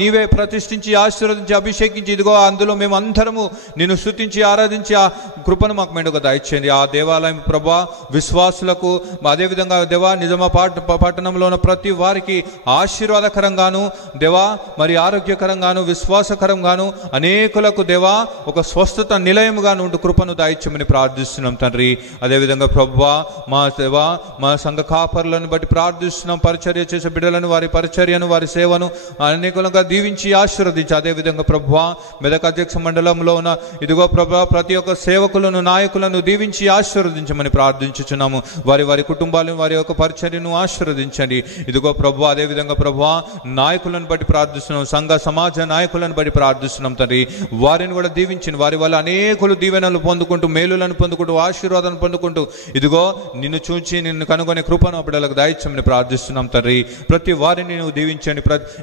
నీవే ప్రతిష్ఠించి ఆశీర్వదించి అభిషేకించి ఇదిగో అందులో మేము అందరము నిన్ను స్తుతించి ఆరాధించి ఆ కృపను మాకు మెండుగా దాయిచ్చేయండి. ఆ దేవాలయం ప్రభువా విశ్వాసులకు, అదేవిధంగా దేవా నిజామాబాద్ పట్టణంలో ఉన్న ప్రతి వారికి ఆశీర్వాదకరంగాను దేవా మరి ఆరోగ్యకరంగాను విశ్వాసకరంగాను అనేకులకు దేవా ఒక స్వస్థత నిలయముగాను ఉంటూ కృపను దాయిచ్చమని ప్రార్థిస్తున్నాం తండ్రి. అదేవిధంగా ప్రభువా మా దేవా మా సంఘ కాపరులను బట్టి ప్రార్థిస్తున్నాం. పరిచర్య చేసే బిడ్డలను, వారి పరిచర్యను, వారి సేవను అనేకులుగా దీవించి ఆశీర్వదించి అదేవిధంగా ప్రభువా మెదక్ అధ్యక్ష మండలంలో ఉన్న ఇదిగో ప్రభువా ప్రతి ఒక్క సేవకులను, నాయకులను దీవించి ఆశీర్వదించమని ప్రార్థించుచున్నాము. వారి కుటుంబాలను, వారి యొక్క పరిచర్యను ఆశీర్వదించండి. ఇదిగో ప్రభువా అదేవిధంగా ప్రభువా నాయకులను బట్టి ప్రార్థిస్తున్నాం. సంఘ సమాజ నాయకులను బట్టి ప్రార్థిస్తున్నాం తండ్రి. వారిని కూడా దీవించిన వారి వల్ల అనేకులు దీవెనలు పొందుకుంటూ, మేలులను పొందుకుంటూ, ఆశీర్వాదాలను పొందుకుంటూ ఇదిగో నిన్ను చూచి నిన్ను కనుగొనే కృపను బిడ్డలకు దాయిచ్చమని ప్రార్థిస్తున్నాం తండ్రి. ప్రతి వారిని నువ్వు దీవించండి.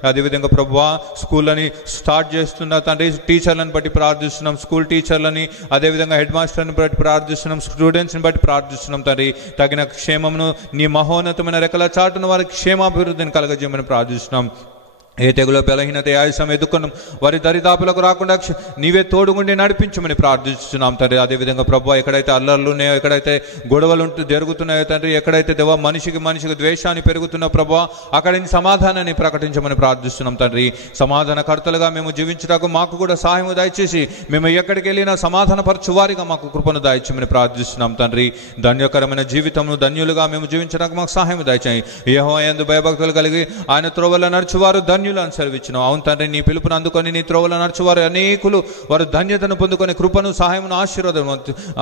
అదేవిధంగా ప్రభువా స్కూళ్ళని స్టార్ట్ చేస్తున్న తండ్రి టీచర్లను బట్టి ప్రార్థిస్తున్నాం. స్కూల్ టీచర్లని, అదేవిధంగా హెడ్ మాస్టర్ని బట్టి ప్రార్థిస్తున్నాం. స్టూడెంట్స్ని బట్టి ప్రార్థిస్తున్నాం తండ్రి. తగిన క్షేమమును నీ మహోన్నతమైన రెక్కల చాటును వారికి క్షేమాభివృద్ధిని కలగజేయమని ప్రార్థిస్తున్నాం. ఏ తెగులో బలహీనత ఆయుసం ఎదుర్కొన్నాం వారి దరిదాపులకు రాకుండా నీవే తోడుగుండి నడిపించమని ప్రార్థిస్తున్నాం తండ్రి. అదేవిధంగా ప్రభువా ఎక్కడైతే అల్లర్లు ఉన్నాయో, ఎక్కడైతే గొడవలు జరుగుతున్నాయో తండ్రి, ఎక్కడైతే దేవా మనిషికి ద్వేషాన్ని పెరుగుతున్న ప్రభువా అక్కడ సమాధానాన్ని ప్రకటించమని ప్రార్థిస్తున్నాం తండ్రి. సమాధానకర్తలుగా మేము జీవించడానికి మాకు కూడా సహాయం దయచేసి మేము ఎక్కడికి వెళ్ళినా సమాధానపరచు వారిగా మాకు కృపను దాయిచ్చమని ప్రార్థిస్తున్నాం తండ్రి. ధన్యకరమైన జీవితమును ధన్యులుగా మేము జీవించడానికి మాకు సహాయం దయచేయి. యెహోవా యందు భయభక్తులు కలిగి ఆయన త్రోవలో నడుచువారు ధన్యులు అని సెలవిచ్చినావు. అవును తండ్రి, నీ పిలుపును అందుకొని నీ త్రోవలో నడుచువారు అనేకులు వారు ధన్యతను పొందుకొని కృపను, సహాయమును, ఆశీర్వాదం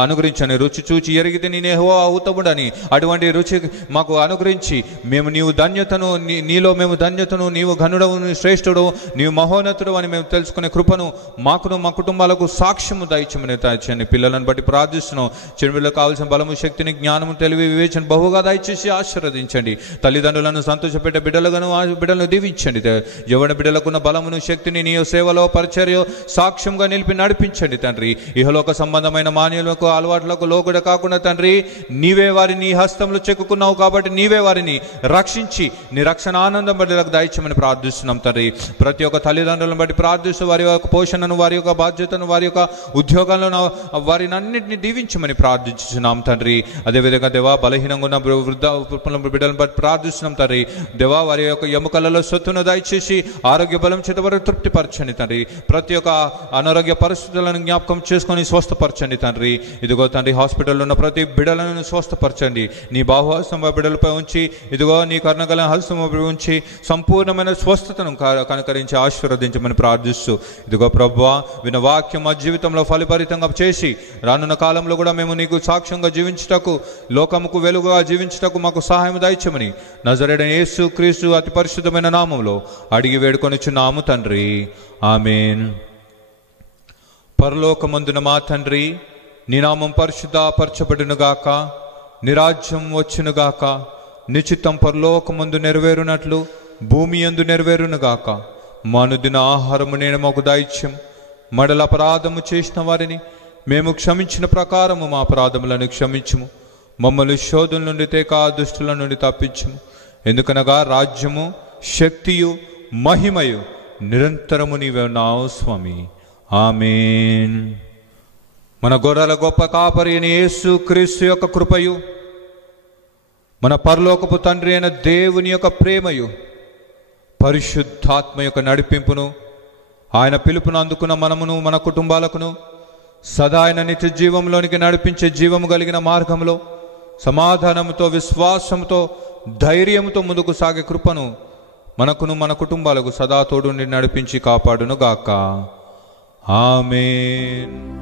అనుగ్రహించని. రుచి చూచి ఎరిగితే నేను యెహోవా అవుతాముడని అటువంటి రుచి మాకు అనుగ్రహించి మేము నీవు ధన్యతను, నీలో మేము ధన్యతను, నీవు ఘనుడవు, శ్రేష్ఠుడు, నీవు మహోన్నతుడు అని మేము తెలుసుకునే కృపను మాకును మా కుటుంబాలకు సాక్ష్యము దయచమని దయచేయండి. పిల్లలను బట్టి ప్రార్థిస్తున్నాం. చిన్నపిల్లలకు కావాల్సిన బలము, శక్తిని, జ్ఞానము, తెలివి, వివేచన బహుగా దయచేసి ఆశీర్వదించండి. తల్లిదండ్రులను సంతోషపెట్టే బిడ్డలను దీవించండి. యవ్వన బిడ్డలకున్న బలమును, శక్తిని నీ సేవలో, పరిచర్య సాక్ష్యంగా నిలిపి నడిపించండి తండ్రి. ఇహలోక సంబంధమైన మాన్యులకు, అలవాట్లకు లోగుడ కాకుండా తండ్రి నీవే వారిని నీ హస్తంలో చెక్కుకున్నావు కాబట్టి నీవే వారిని రక్షించి నీ రక్షణ ఆనందం బిడ్డలకు దయచేయమని ప్రార్థిస్తున్నాం తండ్రి. ప్రతి ఒక్క తల్లిదండ్రులను బట్టి ప్రార్థిస్తూ వారి యొక్క పోషణను, వారి యొక్క బాధ్యతను, వారి యొక్క ఉద్యోగాలను వారిని అన్నింటినీ దీవించమని ప్రార్థించున్నాం తండ్రి. అదేవిధంగా దేవా బలహీనంగా ఉన్న వృద్ధ బిడ్డలను బట్టి ప్రార్థిస్తున్నాం తండ్రి. దేవా వారి యొక్క ఎముకలలో సొత్తును దయచేసి ఆరోగ్య బలం చేత వారు తృప్తిపరచండి తండ్రి. ప్రతి ఒక్క అనారోగ్య పరిస్థితులను జ్ఞాపకం చేసుకొని స్వస్థపరచండి తండ్రి. ఇదిగో తండ్రి హాస్పిటల్లో ఉన్న ప్రతి బిడ్డలను స్వస్థపరచండి. నీ బాహుహస్తం బిడ్డలపై ఉంచి ఇదిగో నీ కరుణగల హస్తం ఉంచి సంపూర్ణమైన స్వస్థతను కనుకరించి ఆశీర్వదించమని ప్రార్థిస్తూ ఇదిగో ప్రభువా విన్న వాక్యం మా జీవితంలో ఫలభరితంగా చేసి రానున్న కాలంలో కూడా మేము నీకు సాక్ష్యంగా జీవించుటకు, లోకముకు వెలుగుగా జీవించుటకు మాకు సహాయం దయచేయమని నజరేయుడైన యేసు క్రీస్తు అతి పరిశుద్ధమైన నామములో అడిగి వేడుకొనుచున్నాము తండ్రి. ఆమేన్. పరలోకమందున మా తండ్రి, నీ నామం పరిశుద్ధపరచబడునుగాక, నీ రాజ్యం వచ్చునుగాక, నీ చిత్తం పరలోకమందు నెరవేరునట్లు భూమి యందు నెరవేరునుగాక. మా అనుదిన ఆహారము నేను మాకు దయచేయం. మడల అపరాధము చేసిన వారిని మేము క్షమించిన ప్రకారము మా అపరాధములను క్షమించుము. మమ్మల్ని శోధుల నుండి తేక దుష్టుల నుండి తప్పించుము. ఎందుకనగా రాజ్యము, శక్తియు, మహిమయు నిరంతరము నీవే ఉన్నావు స్వామి. ఆమేన్. మన గొర్రెల గొప్ప కాపరి అయిన యేసు క్రీస్తు యొక్క కృపయు, మన పరలోకపు తండ్రి అయిన దేవుని యొక్క ప్రేమయు, పరిశుద్ధాత్మ యొక్క నడిపింపును, ఆయన పిలుపును అందుకున్న మనమును మన కుటుంబాలకును సదా ఆయన నిత్య జీవంలోనికి నడిపించే జీవము కలిగిన మార్గంలో సమాధానంతో, విశ్వాసంతో, ధైర్యంతో ముందుకు సాగే కృపను మనకును మన కుటుంబాలకు సదా తోడుండి నడిపించి కాపాడును గాక. ఆమేన్.